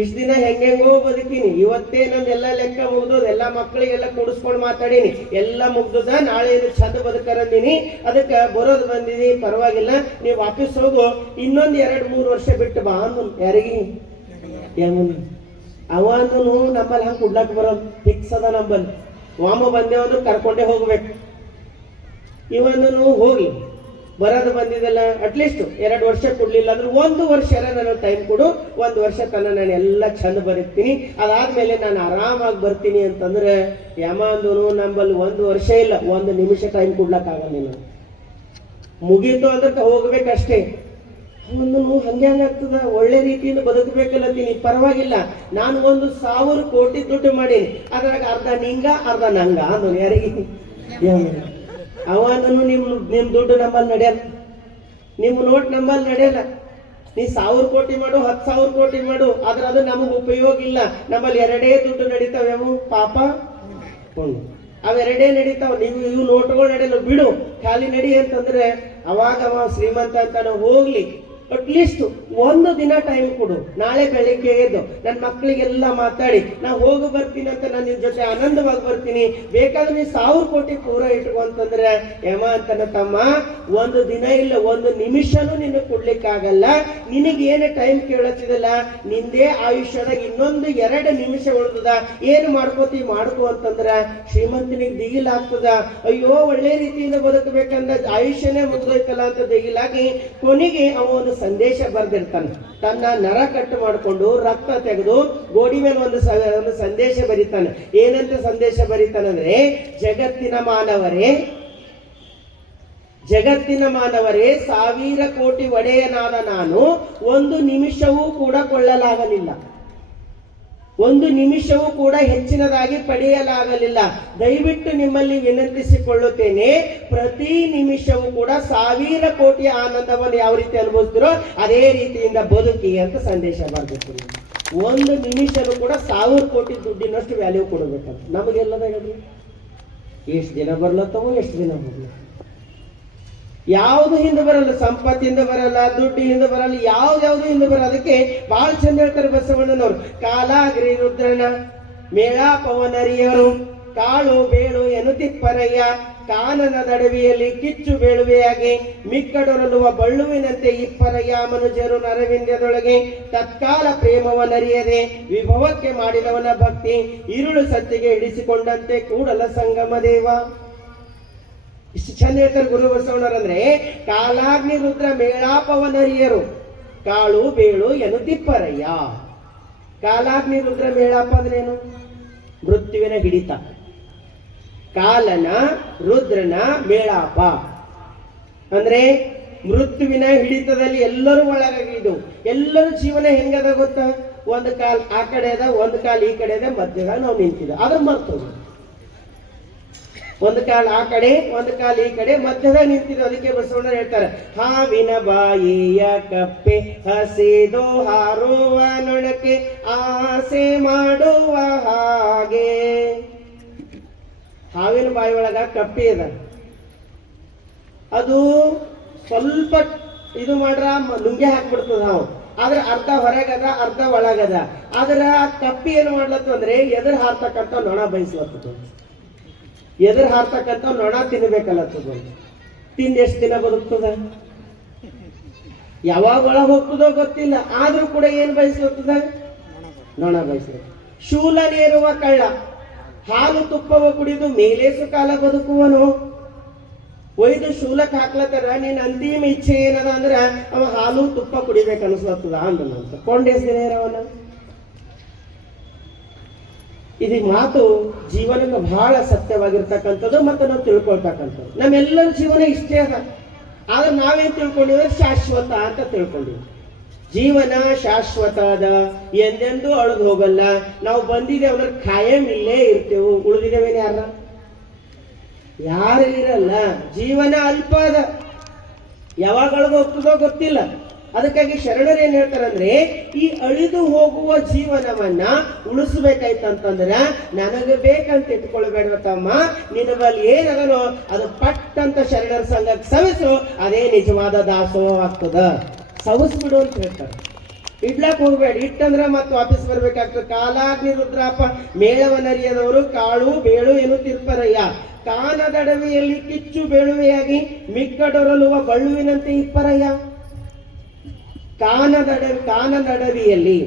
ಇಷ್ಟು ದಿನ ಹೆಂಗೆಂಗೋ ಬದುಕೀನಿ, ಇವತ್ತೇ ನಂದೆಲ್ಲ ಲೆಕ್ಕ ಮುಗ್ದೋದು. ಎಲ್ಲ ಮಕ್ಕಳಿಗೆಲ್ಲ ಕೂಡಿಸ್ಕೊಂಡು ಮಾತಾಡೀನಿ, ಎಲ್ಲ ಮುಗ್ದದ. ನಾಳೆ ಚಂದ ಬದುಕರಂದೀನಿ, ಅದಕ್ಕೆ ಬರೋದು ಬಂದಿದಿ, ಪರವಾಗಿಲ್ಲ, ನೀವು ವಾಪಸ್ ಹೋಗು, ಇನ್ನೊಂದು 2-3 ವರ್ಷ ಬಿಟ್ಟು ಬಾ ಅಂದು. ಯಾರಿಗೆ? ಯಮನು. ಅವಂದನು ನಮ್ಮಲ್ಲಿ ಹಂಗೆ ಕುಡ್ಲಕ್ಕೆ ಬರೋದು ಫಿಕ್ಸ್ ಅದ. ನಂಬಲ್ಲಿ ವಾಮ ಬಂದೇವಂದ್ರೆ ಕರ್ಕೊಂಡೇ ಹೋಗ್ಬೇಕು. ಇವಂದನು ಹೋಗ್ಲಿ, ಬರೋದು ಬಂದಿದ್ದಲ್ಲ, ಅಟ್ಲೀಸ್ಟ್ 2 ವರ್ಷ ಕೊಡ್ಲಿಲ್ಲ ಅಂದ್ರೆ 1 ವರ್ಷ ನನಗೆ ಟೈಮ್ ಕೊಡು. 1 ವರ್ಷ ತನಕ ನಾನು ಎಲ್ಲ ಚಂದ ಬರೀತೀನಿ, ಅದಾದ್ಮೇಲೆ ನಾನು ಆರಾಮಾಗಿ ಬರ್ತೀನಿ ಅಂತಂದ್ರೆ ಯಮ ಅಂದನು ನಂಬಲ್ಲಿ 1 ವರ್ಷ ಇಲ್ಲ, 1 ನಿಮಿಷ ಟೈಮ್ ಕೊಡ್ಲಕ್ಕಾಗಲ್ಲ. ನೀನು ಮುಗೀತು ಅಂದ್ರೆ ಹೋಗ್ಬೇಕಷ್ಟೇ. ಅವನು ಹಂಗೆ ಆಗ್ತದ, ಒಳ್ಳೆ ರೀತಿಯಿಂದ ಬದುಕಬೇಕಲ್ಲತ್ತೀನಿ, ಪರವಾಗಿಲ್ಲ, ನಾನು 1,000 ಕೋಟಿ ದುಡ್ಡು ಮಾಡೀನಿ, ಅದ್ರಾಗ ಅರ್ಧ ನಿಂಗ ಅರ್ಧ ನಂಗ ಅಂದನು. ಯಾರಿಗೆ? ಅವನು ನಿಮ್ ದುಡ್ಡು ನಮ್ಮಲ್ಲಿ ನಡೆಯಲ್ಲ, ನಿಮ್ಮ ನೋಟ್ ನಮ್ಮಲ್ಲಿ ನಡೆಯಲ್ಲ. ನೀ 1,000 ಕೋಟಿ ಮಾಡು, 10,000 ಕೋಟಿ ಮಾಡು, ಆದ್ರೆ ಅದು ನಮಗೆ ಉಪಯೋಗ ಇಲ್ಲ. ನಮ್ಮಲ್ಲಿ 2 ದುಡ್ಡು ನಡೀತಾವೆವು ಪಾಪ. ಅವೆರಡೇ ನಡೀತಾವ. ಇವು ನೋಟ್ಗಳು ನಡೆಯಲ್ಲ, ಬಿಡು, ಖಾಲಿ ನಡಿ ಅಂತಂದ್ರೆ ಅವಾಗ ಅವ ಶ್ರೀಮಂತ ಅಂತಾನೆ. ಹೋಗ್ಲಿ, ಅಟ್ಲೀಸ್ಟ್ 1 ದಿನ ಟೈಮ್ ಕೊಡು. ನಾಳೆ ಬೆಳಿಗ್ಗೆ ಎದ್ದು ನನ್ನ ಮಕ್ಕಳಿಗೆಲ್ಲ ಮಾತಾಡಿ ನಾ ಹೋಗಿ ಬರ್ತೀನಿ ಅಂತ, ನಾನು ನಿನ್ ಜೊತೆ ಆನಂದವಾಗಿ ಬರ್ತೀನಿ, ಬೇಕಾದ್ರೆ ನೀ 1,000 ಕೋಟಿ ಪೂರ ಇಟ್ಕೊ ಅಂತಂದ್ರೆ ಯಮ ಅಂತನ, ತಮ್ಮ 1 ದಿನ ಇಲ್ಲ, 1 ನಿಮಿಷನೂ ನಿನಗೆ ಕೊಡ್ಲಿಕ್ಕಾಗಲ್ಲ. ನಿನಗೇನು ಟೈಮ್ ಕೇಳತ್ತಿದಲ್ಲ, ನಿಂದೇ ಆಯುಷ್ಯದಾಗ ಇನ್ನೊಂದು 2 ನಿಮಿಷ ಉಳಿದದ, ಏನು ಮಾಡ್ಕೋತಿ ಮಾಡ್ಕೋ ಅಂತಂದ್ರ ಶ್ರೀಮಂತನಿಗೆ ದಿಗಿಲಾಗ್ತದ. ಅಯ್ಯೋ, ಒಳ್ಳೆ ರೀತಿಯಿಂದ ಬದುಕಬೇಕಂದ ಆಯುಷ್ಯನೇ ಮುಗಿದೋಯ್ತಲ್ಲ ಅಂತ ದಿಗಿಲಾಗಿ ಕೊನೆಗೆ ಅವನು ಸಂದೇಶ ಬರೆದಿರ್ತಾನೆ. ತನ್ನ ನರ ಕಟ್ಟು ಮಾಡಿಕೊಂಡು ರಕ್ತ ತೆಗೆದು ಗೋಡಿ ಮೇಲೆ ಒಂದು ಸಂದೇಶ ಬರೀತಾನೆ. ಏನಂತ ಸಂದೇಶ ಬರೀತಾನಂದ್ರೆ, ಜಗತ್ತಿನ ಮಾನವರೇ 1,000 ಕೋಟಿ ಒಡೆಯನಾದ ನಾನು 1 ನಿಮಿಷವೂ ಕೂಡ ಕೊಳ್ಳಲಾಗಲಿಲ್ಲ, 1 ನಿಮಿಷವೂ ಕೂಡ ಹೆಚ್ಚಿನದಾಗಿ ಪಡೆಯಲಾಗಲಿಲ್ಲ. ದಯವಿಟ್ಟು ನಿಮ್ಮಲ್ಲಿ ವಿನಂತಿಸಿಕೊಳ್ಳುತ್ತೇನೆ, ಪ್ರತಿ ನಿಮಿಷವೂ ಕೂಡ 1,000 ಕೋಟಿ ಆನಂದವನ್ನು ಯಾವ ರೀತಿ ಅನುಭವಿಸ್ತಿರೋ ಅದೇ ರೀತಿಯಿಂದ ಬದುಕಿ ಅಂತ ಸಂದೇಶ ಬರಬೇಕು. 1 ನಿಮಿಷನೂ ಕೂಡ 1,000 ಕೋಟಿ ದುಡ್ಡಿನಷ್ಟು ವ್ಯಾಲ್ಯೂ ಕೊಡಬೇಕಂತ. ನಮಗೆಲ್ಲದ ಹೇಳಿ, ಎಷ್ಟು ದಿನ ಬರ್ಲತ್ತವೋ, ಎಷ್ಟು ದಿನ ಹೋಗ್ಲ, ಯಾವುದು ಹಿಂದೆ ಬರಲ್ಲ, ಸಂಪತ್ತಿಂದ ಬರಲ್ಲ, ದುಡ್ಡು ಹಿಂದೆ ಬರಲ್ಲ, ಯಾವ್ದು ಹಿಂದೆ ಬರಲ್ಲ. ಅದಕ್ಕೆ ಬಹಳ ಚಂದ ಹೇಳ್ತಾರೆ ಬಸವಣ್ಣನವರು, ಕಾಲಾಗ್ರಿ ರುದ್ರನ ಮೇಳ ಪವನರಿಯರು ಕಾಳು ಬೇಳು ಎನ್ನುತ್ತಿಪ್ಪರಯ್ಯ, ಕಾನನ ದಡವಿಯಲ್ಲಿ ಕಿಚ್ಚು ಬೇಳುವೆಯಾಗಿ ಮಿಕ್ಕಡೊರಲುವ ಬಳ್ಳುವಿನಂತೆ ಇಪ್ಪರಯ್ಯ. ಮನುಜರು ನರವಿಂದ್ಯದೊಳಗೆ ತತ್ಕಾಲ ಪ್ರೇಮವನರಿಯದೆ ವಿಭವಕ್ಕೆ ಮಾಡಿದವನ ಭಕ್ತಿ, ಇರುಳು ಸತ್ತಿಗೆ ಹಿಡಿಸಿಕೊಂಡಂತೆ ಕೂಡಲ ಸಂಗಮ ದೇವ. ಇಷ್ಟು ಚಂದ ಹೇಳ್ತಾರೆ ಗುರು ಬಸವಣ್ಣರಂದ್ರೆ, ಕಾಲಾಗ್ನಿ ರುದ್ರ ಮೇಳಾಪವನರಿಯರು ಕಾಳು ಬೇಳು ಎನ್ನುತ್ತಿಪ್ಪರಯ್ಯ. ಕಾಲಾಗ್ನಿ ರುದ್ರ ಮೇಳಾಪ ಅಂದ್ರೆ ಏನು? ಮೃತ್ಯುವಿನ ಹಿಡಿತ. ಕಾಲನ ರುದ್ರನ ಮೇಳಾಪ ಅಂದ್ರೆ ಮೃತ್ಯುವಿನ ಹಿಡಿತದಲ್ಲಿ ಎಲ್ಲರೂ ಒಳಗಾಗಿದ್ದು. ಎಲ್ಲರೂ ಜೀವನ ಹೆಂಗದ ಗೊತ್ತಾ? 1 ಕಾಲ್ ಆ ಕಡೆ ಅದ, 1 ಕಾಲ್ ಈ ಕಡೆ ಅದ, ಮಧ್ಯದಾಗ ನಾವು ನಿಂತಿದ್ದ, ಅದ್ರ ಮರ್ತೋದು. 1 ಕಾಲ್ ಆ ಕಡೆ, 1 ಕಾಲ್ ಈ ಕಡೆ, ಮಧ್ಯದಾಗ ನಿಂತಿದ್ದು. ಅದಕ್ಕೆ ಬಸವಣ್ಣ ಹೇಳ್ತಾರೆ, ಹಾವಿನ ಬಾಯಿಯ ಕಪ್ಪೆ ಹಸಿದು ಹಾರುವ ನೊಣಕ್ಕೆ ಆಸೆ ಮಾಡುವ ಹಾಗೆ. ಹಾವಿನ ಬಾಯಿ ಒಳಗ ಕಪ್ಪೆ ಅದ, ಅದು ಸ್ವಲ್ಪ ಇದು ಮಾಡ್ರ ನುಂಗೆ ಹಾಕ್ಬಿಡ್ತದ ನಾವು, ಆದ್ರೆ ಅರ್ಧ ಹೊರಗದ ಅರ್ಧ ಒಳಗದ. ಆದ್ರೆ ಆ ಕಪ್ಪಿ ಏನು ಮಾಡ್ಲತ್ತ ಅಂದ್ರೆ ಎದುರು ಹಾರ್ತಕ್ಕಂಥ ನೊಣ ಬಯಸ್ಲತ್ತದ, ಎದುರು ಹಾರ್ತಕ್ಕಂಥ ನೊಣ ತಿನ್ಬೇಕಲ್ಲತ್ತದ. ತಿಂದು ಎಷ್ಟು ದಿನ ಬದುಕ್ತದ, ಯಾವಾಗ ಒಳಗೆ ಹೋಗ್ತದೋ ಗೊತ್ತಿಲ್ಲ, ಆದ್ರೂ ಕೂಡ ಏನ್ ಬಯಸ್ಲತ್ತದ? ನೊಣ ಬಯಸ್ಲತ್ತ. ಶೂಲನೇರುವ ಕಳ್ಳ ಹಾಲು ತುಪ್ಪವ ಕುಡಿದು ಮೇಲೇಸು ಕಾಲ ಬದುಕುವನು. ಒಯ್ದು ಶೂಲಕ್ಕೆ ಹಾಕ್ಲತ್ತಾರ, ನೀನ್ ಅಂತಿಮ ಇಚ್ಛೆ ಏನದ ಅಂದ್ರ ಅವ ಹಾಲು ತುಪ್ಪ ಕುಡಿಬೇಕು ಅನ್ಸ್ಲತ್ತದ ಅಂದನಂತ. ಕೊಂಡೆಸ್ದಿನೇರವನ. ಇದು ಮಾತು ಜೀವನಕ್ಕೆ ಬಹಳ ಸತ್ಯವಾಗಿರ್ತಕ್ಕಂಥದ್ದು ಮತ್ತು ನಾವು ತಿಳ್ಕೊಳ್ತಕ್ಕಂಥದ್ದು. ನಮ್ಮೆಲ್ಲರ ಜೀವನ ಇಷ್ಟೇ ಅದ. ಆದ್ರೆ ನಾವೇನ್ ತಿಳ್ಕೊಂಡಿವಿ ಶಾಶ್ವತ ಅಂತ ತಿಳ್ಕೊಂಡಿವಿ. ಜೀವನ ಶಾಶ್ವತ ಅದ, ಎಂದೆಂದೂ ಅಳಿದು ಹೋಗಲ್ಲ. ನಾವು ಬಂದಿದ್ದೇವೆ ಅಂದ್ರೆ ಖಾಯಂ ಇಲ್ಲೇ ಇರ್ತೇವೆ, ಉಳಿದಿದ್ದೇವೇನು ಯಾರು ಇರಲ್ಲ. ಜೀವನ ಅಲ್ಪ ಅದ, ಯಾವಾಗ ಅಳಿದು ಹೋಗ್ತದೋ ಗೊತ್ತಿಲ್ಲ. ಅದಕ್ಕಾಗಿ ಶರಣರು ಏನ್ ಹೇಳ್ತಾರಂದ್ರೆ, ಈ ಅಳಿದು ಹೋಗುವ ಜೀವನವನ್ನ ಉಳಿಸ್ಬೇಕಾಯ್ತಂತಂದ್ರ ನನಗೆ ಬೇಕಂತ ಇಟ್ಕೊಳ್ಬೇಡ ತಮ್ಮ, ನಿನ್ನ ಬಳಿ ಏನದನೋ ಅದು ಪಟ್ಟಂತ ಶರಣರ ಸಂಘಕ್ಕೆ ಸವಿಸು, ಅದೇ ನಿಜವಾದ ದಾಸೋಹ ಆಗ್ತದ. ಸವಿಸ್ಬಿಡು ಅಂತ ಹೇಳ್ತಾರೆ. ಇಡ್ಲಾಕ್ ಹೋಗ್ಬೇಡ, ಇಟ್ಟಂದ್ರ ಮತ್ತೆ ವಾಪಸ್ ಬರ್ಬೇಕಾಗ್ತದೆ. ಕಾಲಾಗ್ನಿ ರುದ್ರಾಪ ಮೇಳವನರಿಯದವರು ಕಾಳು ಬೇಳು ಎನ್ನುತ್ತಿರ್ಪರಯ್ಯ, ಕಾನದಡವಿಯಲ್ಲಿ ಕಿಚ್ಚು ಬೇಳುವೆಯಾಗಿ ಮಿಕ್ಕಡೊರಲುವ ಬಳ್ಳುವಿನಂತೆ ಇಪ್ಪರಯ್ಯ. ಕಾನನಡವಿಯಲ್ಲಿ,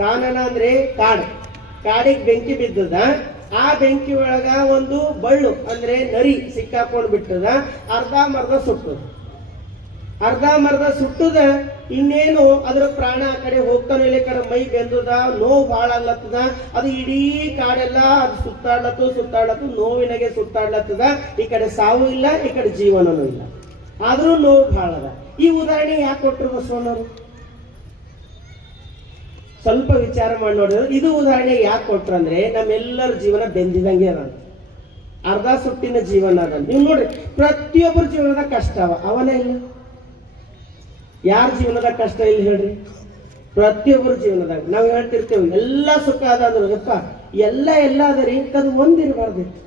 ಕಾನನ ಅಂದ್ರೆ ಕಾಡು, ಕಾಡಿಗೆ ಬೆಂಕಿ ಬಿದ್ದದ, ಆ ಬೆಂಕಿ ಒಳಗ ಒಂದು ಬಳ್ಳು ಅಂದ್ರೆ ನರಿ ಸಿಕ್ಕಾಕೊಂಡ್ ಬಿಟ್ಟದ, ಅರ್ಧ ಮರ್ಧ ಸುಟ್ಟದ. ಇನ್ನೇನು ಅದ್ರ ಪ್ರಾಣ ಆ ಕಡೆ ಹೋಗ್ತಾನೆ ಇಲ್ಲ, ಈ ಕಡೆ ಮೈ ಬೆಂದದ, ನೋವು ಭಾಳ ಆಗ್ಲತ್ತದ. ಅದು ಇಡೀ ಕಾಡೆಲ್ಲ ಅದು ಸುತ್ತಾಡ್ಲತ್ತು ನೋವಿನಾಗೆ ಸುತ್ತಾಡ್ಲತ್ತದ. ಈ ಕಡೆ ಸಾವು ಇಲ್ಲ, ಈ ಕಡೆ ಜೀವನನೂ ಇಲ್ಲ, ಆದ್ರೂ ನೋವು ಭಾಳ ಅದ. ಈ ಉದಾಹರಣೆ ಯಾಕೆ ಕೊಟ್ಟರು ಬಸವಣ್ಣವರು? ಸ್ವಲ್ಪ ವಿಚಾರ ಮಾಡಿ ನೋಡಿದ್ರೆ ಇದು ಉದಾಹರಣೆ ಯಾಕೆ ಕೊಟ್ರು ಅಂದ್ರೆ, ನಮ್ಮೆಲ್ಲರ ಜೀವನ ಬೆಂದಿದಂಗೆ ಅದ, ಅರ್ಧ ಸುಟ್ಟಿನ ಜೀವನ ಅದ. ನೀವು ನೋಡ್ರಿ, ಪ್ರತಿಯೊಬ್ಬರ ಜೀವನದ ಕಷ್ಟ ಅವನ ಇಲ್ಲ. ಯಾರ ಜೀವನದಾಗ ಕಷ್ಟ ಇಲ್ಲ ಹೇಳ್ರಿ? ಪ್ರತಿಯೊಬ್ಬರ ಜೀವನದಾಗ ನಾವು ಹೇಳ್ತಿರ್ತೇವೆ ಎಲ್ಲ ಸುಖ ಅದ ಅಂದ್ರೆ, ಯಪ್ಪ ಎಲ್ಲ ಅದರಿ, ಅದು ಒಂದಿರಬಾರ್ದಿತ್ತು,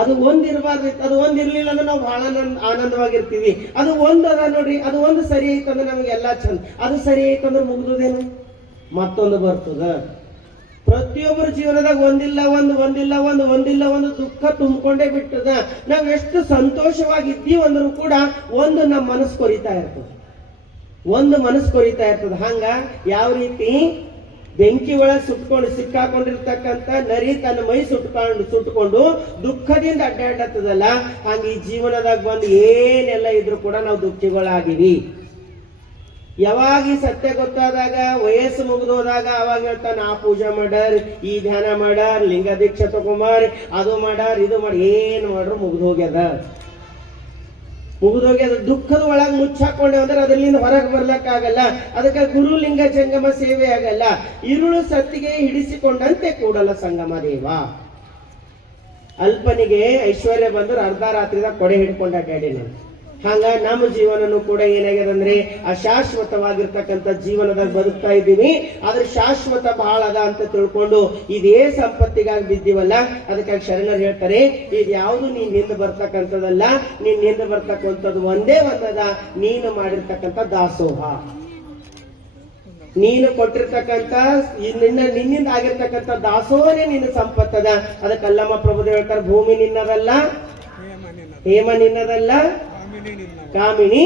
ಅದು ಒಂದಿರಬಾರ್ದಿತ್ತು. ಅದು ಒಂದಿರ್ಲಿಲ್ಲ ಅಂದ್ರೆ ನಾವು ಬಹಳ ಆನಂದವಾಗಿರ್ತೀವಿ. ಅದು ಒಂದು ಅದ ನೋಡ್ರಿ, ಅದು ಒಂದು ಸರಿ ಐತಂದ್ರೆ ನಮಗೆ ಎಲ್ಲ ಚಂದ. ಅದು ಸರಿ ಐತಂದ್ರೆ ಮುಗ್ದುದೇನು, ಮತ್ತೊಂದು ಬರ್ತದ. ಪ್ರತಿಯೊಬ್ಬರ ಜೀವನದಾಗ ಒಂದಿಲ್ಲ ಒಂದು ದುಃಖ ತುಂಬಿಕೊಂಡೇ ಬಿಟ್ಟದ. ನಾವ್ ಎಷ್ಟು ಸಂತೋಷವಾಗಿದ್ದೀವಿ ಅಂದ್ರೂ ಕೂಡ ಒಂದು ನಮ್ಮ ಮನಸ್ಸು ಕೊರಿತಾ ಇರ್ತದೆ, ಹಂಗ ಯಾವ ರೀತಿ ಬೆಂಕಿ ಒಳಗೆ ಸಿಕ್ಕಾಕೊಂಡಿರ್ತಕ್ಕಂಥ ನರಿ ತನ್ನ ಮೈ ಸುಟ್ಕೊಂಡು ದುಃಖದಿಂದ ಅಡ್ಡಾಡತ್ತದಲ್ಲ, ಹಂಗ ಈ ಜೀವನದಾಗ ಬಂದು ಏನೆಲ್ಲ ಇದ್ರು ಕೂಡ ನಾವು ದುಃಖಿಗಳಾಗಿವಿ. ಯಾವಾಗ ಈ ಸತ್ಯ ಗೊತ್ತಾದಾಗ, ವಯಸ್ಸು ಮುಗಿದೋದಾಗ ಅವಾಗ ಹೇಳ್ತಾನೆ, ಆ ಪೂಜೆ ಮಾಡಾರ್, ಈ ಧ್ಯಾನ ಮಾಡಾರ್, ಲಿಂಗ ದೀಕ್ಷೆ ತಗೊಂಬಾರ್, ಅದು ಮಾಡಾರ್, ಇದು ಮಾಡಿ, ಏನ್ ಮಾಡ್ರು ಮುಗಿದೋಗ್ಯದ. ದುಃಖದ ಒಳಗೆ ಮುಚ್ಚಾಕೊಂಡೆ ಅಂದ್ರೆ ಅದರಿಂದ ಹೊರಗೆ ಬರ್ಲಕ್ಕಾಗಲ್ಲ. ಅದಕ್ಕೆ ಗುರುಲಿಂಗ ಜಂಗಮ ಸೇವೆ ಆಗಲ್ಲ. ഇരുಳು ಸತ್ತಿಗೆ ಹಿಡಿಸಿಕೊಂಡಂತೆ ಕೂಡಲ ಸಂಗಮ ದೇವ. ಅಲ್ಪನಿಗೆ ಐಶ್ವರ್ಯ ಬಂದ್ರೆ ಅರ್ಧ ರಾತ್ರಿದಾಗ ಕೊಡೆ ಹಿಡ್ಕೊಂಡ ಅಡ್ಡಾಡಿ ನಾನು. ಹಂಗ ನಮ್ಮ ಜೀವನನು ಕೂಡ ಏನಾಗ್ಯದಂದ್ರೆ ಅಶಾಶ್ವತವಾಗಿರ್ತಕ್ಕಂಥ ಜೀವನದಾಗ ಬದುಕ್ತಾ ಇದ್ದೀವಿ. ಆದ್ರೆ ಶಾಶ್ವತ ಬಹಳ ಅದ ಅಂತ ತಿಳ್ಕೊಂಡು ಇದೇ ಸಂಪತ್ತಿಗಾಗಿ ಬಿದ್ದೀವಲ್ಲ. ಅದಕ್ಕಾಗಿ ಶರಣರು ಹೇಳ್ತಾರೆ, ಇದು ಯಾವುದು ನೀನ್ ಹಿಂದೆ ಬರ್ತಕ್ಕಂಥದ್ದಲ್ಲ, ನೀನ್ ಹಿಂದೆ ಬರ್ತಕ್ಕಂಥದ್ದು ಒಂದೇ ಒಂದದ, ನೀನು ಮಾಡಿರ್ತಕ್ಕಂಥ ದಾಸೋಹ, ನೀನು ಕೊಟ್ಟಿರ್ತಕ್ಕಂಥ ನಿನ್ನಿಂದ ಆಗಿರ್ತಕ್ಕಂಥ ದಾಸೋಹನೇ ನಿನ್ನ ಸಂಪತ್ತದ. ಅದಕ್ಕೆ ಅಲ್ಲಮ್ಮ ಪ್ರಭುದೇವ ಹೇಳ್ತಾರೆ, ಭೂಮಿ ನಿನ್ನದಲ್ಲ, ಹೇಮ ನಿನ್ನದಲ್ಲ, ಕಾಮಿನಿ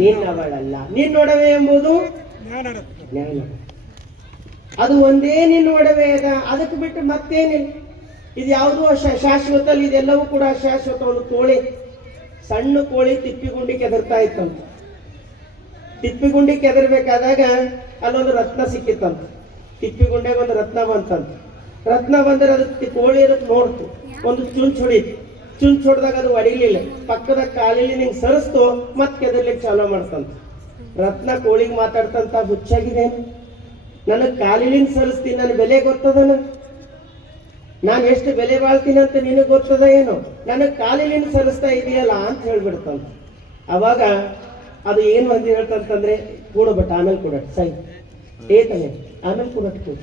ನಿನ್ನವಳಲ್ಲ, ನಿನ್ನೊಡವೆ ಎಂಬುದು ಜ್ಞಾನ, ಅದು ಒಂದೇ ನಿನ್ನ ಒಡವೆ ಅದ. ಅದಕ್ಕೆ ಬಿಟ್ಟು ಮತ್ತೇನಿಲ್ಲ. ಇದು ಯಾವುದೂ ಶಾಶ್ವತ, ಇದೆಲ್ಲವೂ ಕೂಡ ಅಶಾಶ್ವತ. ಒಂದು ಕೋಳಿ, ಸಣ್ಣ ಕೋಳಿ ತಿಪ್ಪಿಗುಂಡಿ ಕೆದರ್ತಾ ಇತ್ತಂತ. ತಿಪ್ಪಿಗುಂಡಿ ಕೆದರ್ಬೇಕಾದಾಗ ಅಲ್ಲೊಂದು ರತ್ನ ಸಿಕ್ಕಿತ್ತಂತ. ತಿಪ್ಪಿಗುಂಡ್ಯಾಗ ಒಂದು ರತ್ನ ಬಂತಂತ. ರತ್ನ ಬಂದ್ರೆ ಅದಕ್ಕೆ ಕೋಳಿ ಅದಕ್ಕೆ ನೋಡ್ತು, ಒಂದು ಚುಂಚ್ ಹೊಡೆದಾಗ ಅದು ಹೊಡಿಲಿಲ್ಲ. ಪಕ್ಕದ ಕಾಲಿಲಿ ನಿಂಗೆ ಸರಿಸ್ತು, ಮತ್ತೆ ಕೆದರ್ಲಿಕ್ಕೆ ಚಾಲೋ ಮಾಡ್ತಂತ. ರತ್ನ ಕೋಳಿಗೆ ಮಾತಾಡ್ತಂತ, ಹುಚ್ಚಾಗಿದ್ದೇನು, ನನಗೆ ಕಾಲಿಲಿಂದ ಸರಿಸ್ತೀನಿ, ನನ್ನ ಬೆಲೆ ಗೊತ್ತದನ, ನಾನು ಎಷ್ಟು ಬೆಲೆ ಬಾಳ್ತೀನಿ ಅಂತ ನಿನಗೆ ಗೊತ್ತದ ಏನು, ನನಗೆ ಕಾಲಿಲಿಂದ ಸರಿಸ್ತಾ ಇದೆಯಲ್ಲ ಅಂತ ಹೇಳ್ಬಿಡ್ತಂತ. ಅವಾಗ ಅದು ಏನು ಅಂತ ಹೇಳ್ತಂತಂದ್ರೆ, ಕೂಡಬಟ್ ಆಮೇಲೆ ಕೊಡಟ್ ಸೈ ಏತಾನೆ ಆಮೇಲೆ ಕೊಡಟ್ ಕೂಡ.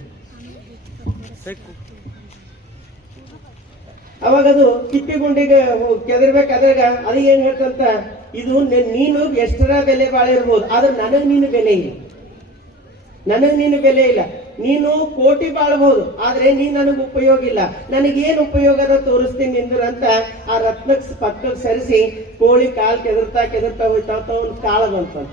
ಅವಾಗ ಅದು ತಿಪ್ಪಿಗುಂಡಿಗೆ ಕೆದರ್ಬೇಕಾದಾಗ ಅದು ಏನ್ ಹೇಳ್ತಂತ, ಇದು ನೀನು ಎಷ್ಟರ ಬೆಲೆ ಬಾಳಿರ್ಬೋದು, ಆದ್ರೆ ನನಗೆ ನೀನು ಬೆಲೆ ಇಲ್ಲ. ನೀನು ಕೋಟಿ ಬಾಳ್ಬಹುದು, ಆದ್ರೆ ನೀನ್ ನನಗೆ ಉಪಯೋಗ ಇಲ್ಲ. ನನಗೇನು ಉಪಯೋಗದ ತೋರಿಸ್ತೀನಿ ನಿಂದ್ರ ಅಂತ ಆ ರತ್ನಕ್ಕೆ ಪಕ್ಕಕ್ಕೆ ಸರಿಸಿ ಕೋಳಿ ಕಾಲ್ ಕೆದರ್ತಾ ಹೋಯ್ತಾ ಒಂದು ಕಾಳು ಬಂತಂತ.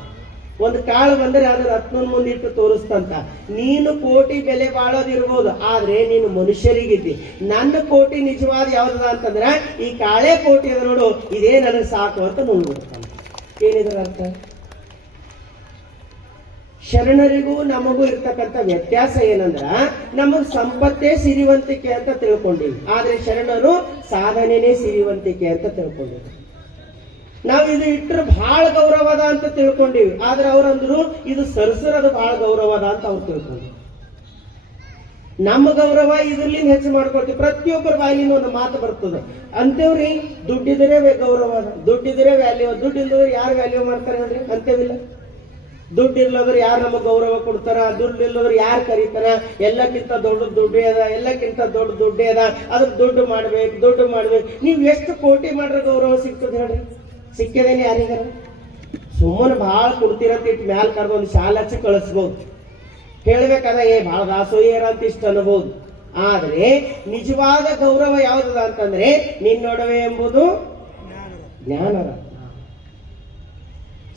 ಒಂದು ಕಾಳು ಬಂದ್ರೆ ಅದು ರತ್ನನ ಮುಂದಿಟ್ಟು ತೋರಿಸ್ತಂತ. ನೀನು ಕೋಟಿ ಬೆಲೆ ಬಾಳೋದಿರ್ಬೋದು, ಆದ್ರೆ ನೀನು ಮನುಷ್ಯರಿಗಿದ್ದಿ. ನನ್ನ ಕೋಟಿ ನಿಜವಾದ ಯಾವ್ದದ ಅಂತಂದ್ರೆ ಈ ಕಾಳೆ ಕೋಟಿ ಅದ ನೋಡು, ಇದೇ ನನಗೆ ಸಾಕು ಅಂತ ನುಂಗ್ಬಿಡ್ತಾನೆ. ಏನಿದ್ರ ಅರ್ಥ? ಶರಣರಿಗೂ ನಮಗೂ ಇರ್ತಕ್ಕಂಥ ವ್ಯತ್ಯಾಸ ಏನಂದ್ರ, ನಮಗ್ ಸಂಪತ್ತೇ ಸಿರಿವಂತಿಕೆ ಅಂತ ತಿಳ್ಕೊಂಡಿವಿ, ಆದ್ರೆ ಶರಣರು ಸಾಧನೆನೇ ಸಿರಿವಂತಿಕೆ ಅಂತ ತಿಳ್ಕೊಂಡಿವಿ. ನಾವು ಇದು ಇಟ್ಟರೆ ಬಹಳ ಗೌರವದ ಅಂತ ತಿಳ್ಕೊಂಡಿವಿ. ಆದ್ರೆ ಅವ್ರಂದ್ರು ಇದು ಸರ್ಸರದ ಬಹಳ ಗೌರವದ ಅಂತ ಅವ್ರು ತಿಳ್ಕೊಂಡ್ರು. ನಮ್ಮ ಗೌರವ ಇದ್ರಲಿಂದ ಹೆಚ್ಚು ಮಾಡ್ಕೊಳ್ತೀವಿ. ಪ್ರತಿಯೊಬ್ಬರ ಬಾಯಿಲಿಂದ ಒಂದು ಮಾತು ಬರ್ತದೆ ಅಂತೇವ್ರಿ. ದುಡ್ಡಿದ್ರೆ ಗೌರವ, ದುಡ್ಡಿದ್ರೆ ವ್ಯಾಲ್ಯೂ, ದುಡ್ಡಿಲ್ಲದ್ರೆ ಯಾರು ವ್ಯಾಲ್ಯೂ ಮಾಡ್ತಾರೆ ನೋಡ್ರಿ ಅಂತೇವಿಲ್ಲ. ದುಡ್ಡು ಇರ್ಲಂದ್ರೆ ಯಾರು ನಮಗೆ ಗೌರವ ಕೊಡ್ತಾರ, ದುಡ್ಡು ಇಲ್ಲದ್ರೆ ಯಾರು ಕರೀತಾರ. ಎಲ್ಲಕ್ಕಿಂತ ದೊಡ್ಡ ದುಡ್ಡೇ ಅದ, ಎಲ್ಲಕ್ಕಿಂತ ದೊಡ್ಡ ದುಡ್ಡೇ ಅದ, ಅದ್ರ ದುಡ್ಡು ಮಾಡ್ಬೇಕು. ನೀವು ಎಷ್ಟು ಕೋಟಿ ಮಾಡ್ರೆ ಗೌರವ ಸಿಗ್ತದೆ ಹೇಳ್ರಿ? ಸಿಕ್ಕಿದೇನೆ ಯಾರಿಗಾರ? ಸುಮ್ಮನೆ ಭಾಳ ಕೊಡ್ತೀರಂತ ಇಟ್ಟು ಮ್ಯಾಲ ಕರೆದು ಒಂದು ಶಾಲೆ ಹಚ್ಚಿ ಕಳಿಸ್ಬೋದು. ಹೇಳ್ಬೇಕಾದ ಭಾಳ ದಾಸೋಹ್ಯರ ಅಂತ ಇಷ್ಟ ಅನ್ಬೋದು. ಆದ್ರೆ ನಿಜವಾದ ಗೌರವ ಯಾವ್ದದ ಅಂತಂದ್ರೆ ನಿನ್ನೊಡವೆ ಎಂಬುದು ಜ್ಞಾನದ.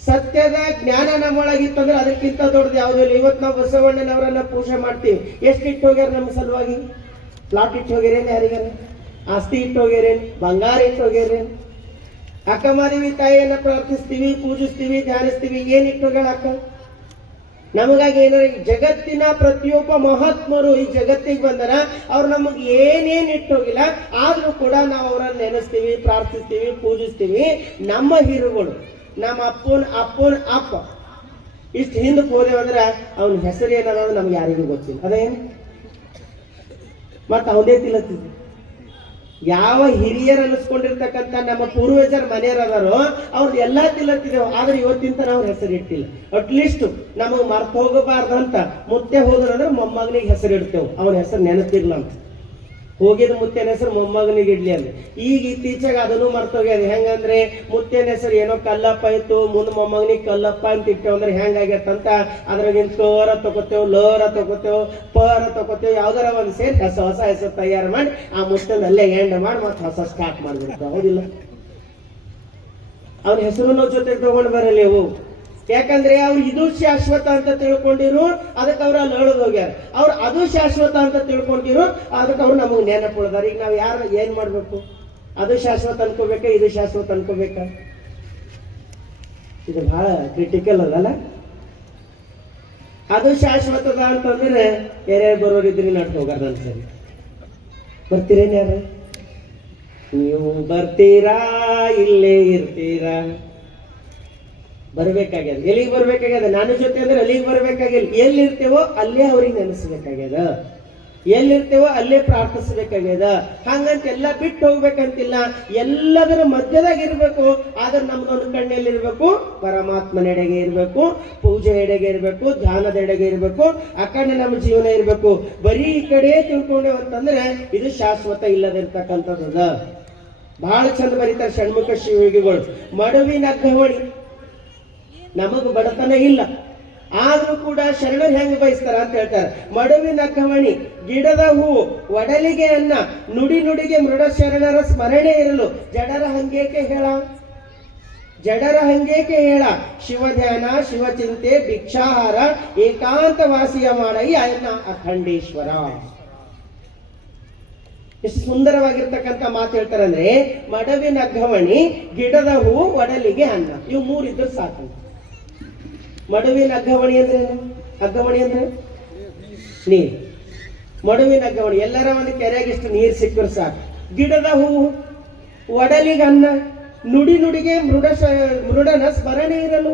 ಸತ್ಯದ ಜ್ಞಾನ ನಮ್ಮೊಳಗಿತ್ತಂದ್ರೆ ಅದಕ್ಕಿಂತ ದೊಡ್ಡದು ಯಾವುದೂ ಇಲ್ಲ. ಇವತ್ತು ನಾವು ಬಸವಣ್ಣನವರನ್ನ ಪೂಜೆ ಮಾಡ್ತೀವಿ. ಎಷ್ಟು ಇಟ್ಟು ಹೋಗ್ಯಾರ ನಮ್ಮ ಸಲುವಾಗಿ? ಪ್ಲಾಟ್ ಇಟ್ಟು ಹೋಗ್ಯಾರೇನು? ಯಾರಿಗಾರ ಆಸ್ತಿ ಇಟ್ಟು ಹೋಗ್ಯಾರೇನು? ಬಂಗಾರ ಇಟ್ಟು ಹೋಗ್ಯಾರೇನು? ಅಕ್ಕಮಾದೇವಿ ತಾಯಿಯನ್ನ ಪ್ರಾರ್ಥಿಸ್ತೀವಿ, ಪೂಜಿಸ್ತೀವಿ, ಧ್ಯಾನಿಸ್ತೀವಿ. ಏನ್ ಇಟ್ಟು ಹೋಗ್ಯಾಳ ಅಕ್ಕ? ನಮಗಾಗಿ ಏನಾರ ಜಗತ್ತಿನ ಪ್ರತಿಯೊಬ್ಬ ಮಹಾತ್ಮರು ಈ ಜಗತ್ತಿಗೆ ಬಂದರ ಅವ್ರು ನಮಗೆ ಏನೇನ್ ಇಟ್ಟೋಗಿಲ್ಲ. ಆದ್ರೂ ಕೂಡ ನಾವು ಅವರನ್ನ ನೆನೆಸ್ತೀವಿ, ಪ್ರಾರ್ಥಿಸ್ತೀವಿ, ಪೂಜಿಸ್ತೀವಿ. ನಮ್ಮ ಹಿರುಗಳು, ನಮ್ಮ ಅಪ್ಪನ ಅಪ್ಪ ಇಷ್ಟು ಹಿಂದಕ್ಕೆ ಹೋದೇವಂದ್ರೆ ಅವನ ಹೆಸರು ಏನದ ನಮ್ಗೆ ಯಾರಿಗೂ ಗೊತ್ತಿಲ್ಲ. ಅದೇನು ಮತ್ತ ಅವನೇ ತಿಳತಿದ್ವಿ. ಯಾವ ಹಿರಿಯರು ಅನಿಸ್ಕೊಂಡಿರ್ತಕ್ಕಂಥ ನಮ್ಮ ಪೂರ್ವಜರ ಮನೆಯರದಾರೋ ಅವ್ರದ್ದು ಎಲ್ಲಾ ತಿಳತಿದ್ದೇವೆ. ಆದ್ರೆ ಇವತ್ತಿಂತ ನಾವು ಹೆಸರು ಇಟ್ಟಿಲ್ಲ. ಅಟ್ಲೀಸ್ಟ್ ನಮಗೆ ಮರ್ತು ಹೋಗಬಾರ್ದಂತ ಮುತ್ತೆ ಹೋದ್ರಂದ್ರೆ ಮೊಮ್ಮಗನಿಗೆ ಹೆಸರು ಇಡ್ತೇವೆ. ಅವನ ಹೆಸರು ನೆನಪಿರ್ಲ ಅಂತ. ಹೋಗಿದ ಮುತ್ತೇನ ಹೆಸರು ಮೊಮ್ಮಗನಿಗೆ ಇಡ್ಲಿ ಅಂದ್ರೆ. ಈಗ ಇತ್ತೀಚೆಗೆ ಅದನ್ನು ಮರ್ತೋಗ್ಯದ. ಹೆಂಗಂದ್ರೆ ಮುತ್ತೇನ ಹೆಸರು ಏನೋ ಕಲ್ಲಪ್ಪ ಇತ್ತು, ಮುಂದೆ ಮೊಮ್ಮಗನಿಗೆ ಕಲ್ಲಪ್ಪ ಅಂತ ಇಟ್ಟೇವ್ ಅಂದ್ರೆ ಹೆಂಗಾಗ್ಯತ್ತಂತ ಅದ್ರಾಗಿನ್ ಕರ ತಗೋತೇವ್, ಲರ ತಗೋತೇವ್, ಪರ ತಗೋತೇವ್, ಯಾವ್ದಾರ ಒಂದು ಸೇರಿ ಹೊಸ ಹೆಸರು ತಯಾರು ಮಾಡಿ ಆ ಮುತ್ತನ ಅಲ್ಲೇ ಎಂಡ್ ಮಾಡಿ ಮತ್ತೆ ಹೊಸ ಸ್ಟಾರ್ಟ್ ಮಾಡ್ಬಿಡ್ತಾವ. ಹೌದಿಲ್ಲ? ಅವನ ಹೆಸರು ನಾವು ಜೊತೆಗೆ ತಗೊಂಡು ಬರಲಿ ಅವು. ಯಾಕಂದ್ರೆ ಅವ್ರು ಇದು ಶಾಶ್ವತ ಅಂತ ತಿಳ್ಕೊಂಡಿರು, ಅದಕ್ಕೆ ಅವ್ರು ಅಲ್ಲಿ ಹೇಳೋದು ಹೋಗ್ಯಾರ. ಅವ್ರು ಅದು ಶಾಶ್ವತ ಅಂತ ತಿಳ್ಕೊಂಡಿರು, ಅದಕ್ಕೆ ಅವ್ರು ನಮಗೆ ನೆನಪುಳ್ದಾರ. ಈಗ ನಾವು ಯಾರು ಏನ್ ಮಾಡ್ಬೇಕು? ಅದು ಶಾಶ್ವತ ಅನ್ಕೋಬೇಕಾ, ಇದು ಶಾಶ್ವತ ಅನ್ಕೋಬೇಕಾ? ಇದು ಬಹಳ ಕ್ರಿಟಿಕಲ್ ಅದಲ್ಲ. ಅದು ಶಾಶ್ವತದ ಅಂತಂದ್ರೆ ಯಾರ್ಯಾರು ಬರೋರಿದ್ರಿ ನಟ್ ಹೋಗಾರ ಅನ್ಸರಿ. ಬರ್ತೀರೇನು ಯಾರು? ನೀವು ಬರ್ತೀರಾ, ಇಲ್ಲೇ ಇರ್ತೀರಾ? ಬರ್ಬೇಕಾಗ್ಯದ. ಎಲ್ಲಿಗೆ ಬರ್ಬೇಕಾಗ್ಯದ? ನಾನು ಜೊತೆ ಅಂದ್ರೆ ಅಲ್ಲಿಗೆ ಬರ್ಬೇಕಾಗಿಲ್ಲ. ಎಲ್ಲಿರ್ತೇವೋ ಅಲ್ಲೇ ಅವ್ರಿಗೆ ನೆನೆಸ್ಬೇಕಾಗ್ಯದ, ಎಲ್ಲಿರ್ತೇವೋ ಅಲ್ಲೇ ಪ್ರಾರ್ಥಿಸ್ಬೇಕಾಗ್ಯದ. ಹಂಗಂತ ಎಲ್ಲ ಬಿಟ್ಟು ಹೋಗ್ಬೇಕಂತಿಲ್ಲ. ಎಲ್ಲದರ ಮಧ್ಯದಾಗ ಇರ್ಬೇಕು. ಆದ್ರೆ ನಮ್ದೊಂದು ಕಣ್ಣೆಲ್ಲಿರ್ಬೇಕು? ಪರಮಾತ್ಮನೆಡೆಗೆ ಇರ್ಬೇಕು, ಪೂಜೆ ಎಡೆಗೆ ಇರ್ಬೇಕು, ಧ್ಯಾನದ ಎಡೆಗೆ ಇರ್ಬೇಕು. ಆ ಕಡೆ ನಮ್ಮ ಜೀವನ ಇರ್ಬೇಕು. ಬರೀ ಈ ಕಡೆ ತಿಳ್ಕೊಂಡೇವ್ ಅಂತಂದ್ರೆ ಇದು ಶಾಶ್ವತ ಇಲ್ಲದಿರ್ತಕ್ಕಂಥದ್ದು. ಬಹಳ ಚಂದ ಬರೀತಾರೆ ಷಣ್ಮುಖ ಶಿವಯೋಗಿಗಳು. ಮಡುವಿನ ಅಗ್ಗವಣಿ, ನಮಗ ಬಡತನ ಇಲ್ಲ ಆದ್ರೂ ಕೂಡ ಶರಣರು ಹೆಂಗ್ ಬಯಸ್ತಾರ ಅಂತ ಹೇಳ್ತಾರೆ. ಮಡುವಿನ ಅಗ್ಗವಣಿ, ಗಿಡದ ಹೂವು, ಒಡಲಿಗೆ ಅನ್ನ, ನುಡಿ ನುಡಿಗೆ ಮೃಡ ಶರಣರ ಸ್ಮರಣೆ ಇರಲು. ಜಡರ ಹಂಗೇಕೆ ಹೇಳ, ಜಡರ ಹಂಗೇಕೆ ಹೇಳ, ಶಿವಧ್ಯಾನ, ಶಿವಚಿಂತೆ, ಭಿಕ್ಷಾಹಾರ, ಏಕಾಂತ ವಾಸಿಯ ಮಾಡಯ್ಯ ಎನ್ನ ಅಖಂಡೇಶ್ವರ. ಎಷ್ಟು ಸುಂದರವಾಗಿರ್ತಕ್ಕಂಥ ಮಾತು ಹೇಳ್ತಾರೆ ಅಂದ್ರೆ, ಮಡುವಿನ ಅಗ್ಗವಣಿ, ಗಿಡದ ಹೂವು, ಒಡಲಿಗೆ ಅನ್ನ, ಇವು ಮೂರಿದ್ರು ಸಾಕು. ಮಡುವಿನ ಅಗ್ಗವಣಿ ಅಂದ್ರೆ ಏನು? ಅಗ್ಗವಣಿ ಅಂದ್ರೆ ನೀರು. ಮಡುವಿನ ಅಗ್ಗವಣಿ ಎಲ್ಲರ ಒಂದು ಕೆರೆಗೆ ಇಷ್ಟು ನೀರು ಸಿಕ್ಕರು ಸಾಕು. ಗಿಡದ ಹೂವು, ಒಡಲಿಗೆ ಅನ್ನ, ನುಡಿ ನುಡಿಗೆ ಮೃಡನ ಸ್ಮರಣೆ ಇರಲು.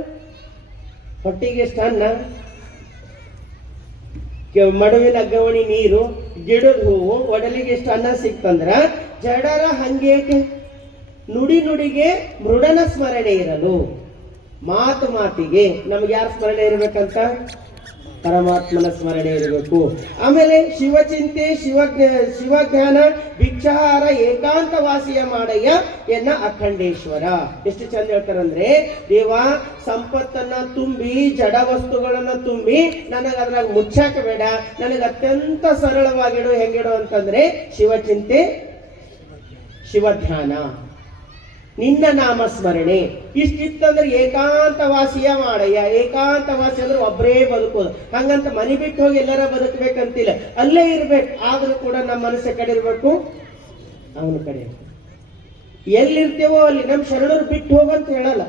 ಹೊಟ್ಟಿಗೆ ಎಷ್ಟು ಅನ್ನ, ಮಡುವಿನ ಅಗ್ಗವಣಿ ನೀರು, ಗಿಡದ ಹೂವು, ಒಡಲಿಗೆ ಎಷ್ಟು ಅನ್ನ ಸಿಕ್ತಂದ್ರ ಜಡರ ಹಂಗೇಕೆ, ನುಡಿ ನುಡಿಗೆ ಮೃಡನ ಸ್ಮರಣೆ ಇರಲು. ಮಾತು ಮಾತಿಗೆ ನಮ್ಗೆ ಯಾರ ಸ್ಮರಣೆ ಇರ್ಬೇಕಂತ? ಪರಮಾತ್ಮನ ಸ್ಮರಣೆ ಇರಬೇಕು. ಆಮೇಲೆ ಶಿವಚಿಂತೆ, ಶಿವಜ್ಞಾನ, ಭಿಕ್ಷಾಹಾರ, ಏಕಾಂತ ವಾಸಿಯ ಮಾಡಯ್ಯ ಎನ್ನ ಅಖಂಡೇಶ್ವರ. ಎಷ್ಟು ಚಂದ ಹೇಳ್ತಾರಂದ್ರೆ, ದೇವ ಸಂಪತ್ತನ್ನ ತುಂಬಿ, ಜಡ ವಸ್ತುಗಳನ್ನ ತುಂಬಿ ನನಗೆ ಅದ್ರಾಗ ಮುಚ್ಚಾಕ ಬೇಡ, ನನಗೆ ಅತ್ಯಂತ ಸರಳವಾಗಿಡು. ಹೆಂಗಿಡು ಅಂತಂದ್ರೆ ಶಿವಚಿಂತೆ, ಶಿವಧ್ಯಾನ, ನಿನ್ನ ನಾಮ ಸ್ಮರಣೆ. ಇಷ್ಟಿತ್ತಂದ್ರೆ ಏಕಾಂತ ವಾಸಿಯ ಮಾಡಯ್ಯ. ಏಕಾಂತ ವಾಸಿ ಅಂದ್ರೆ ಒಬ್ಬರೇ ಬದುಕೋದು. ಹಂಗಂತ ಮನೆ ಬಿಟ್ಟು ಹೋಗಿ ಎಲ್ಲರ ಬದುಕಬೇಕಂತಿಲ್ಲ, ಅಲ್ಲೇ ಇರ್ಬೇಕು. ಆದ್ರೂ ಕೂಡ ನಮ್ಮ ಮನಸ್ಸು ಕಡೆ ಇರ್ಬೇಕು, ಅವನ ಕಡೆ. ಎಲ್ಲಿರ್ತೇವೋ ಅಲ್ಲಿ. ನಮ್ಮ ಶರಣರು ಬಿಟ್ಟು ಹೋಗಂತ ಹೇಳಲ್ಲ,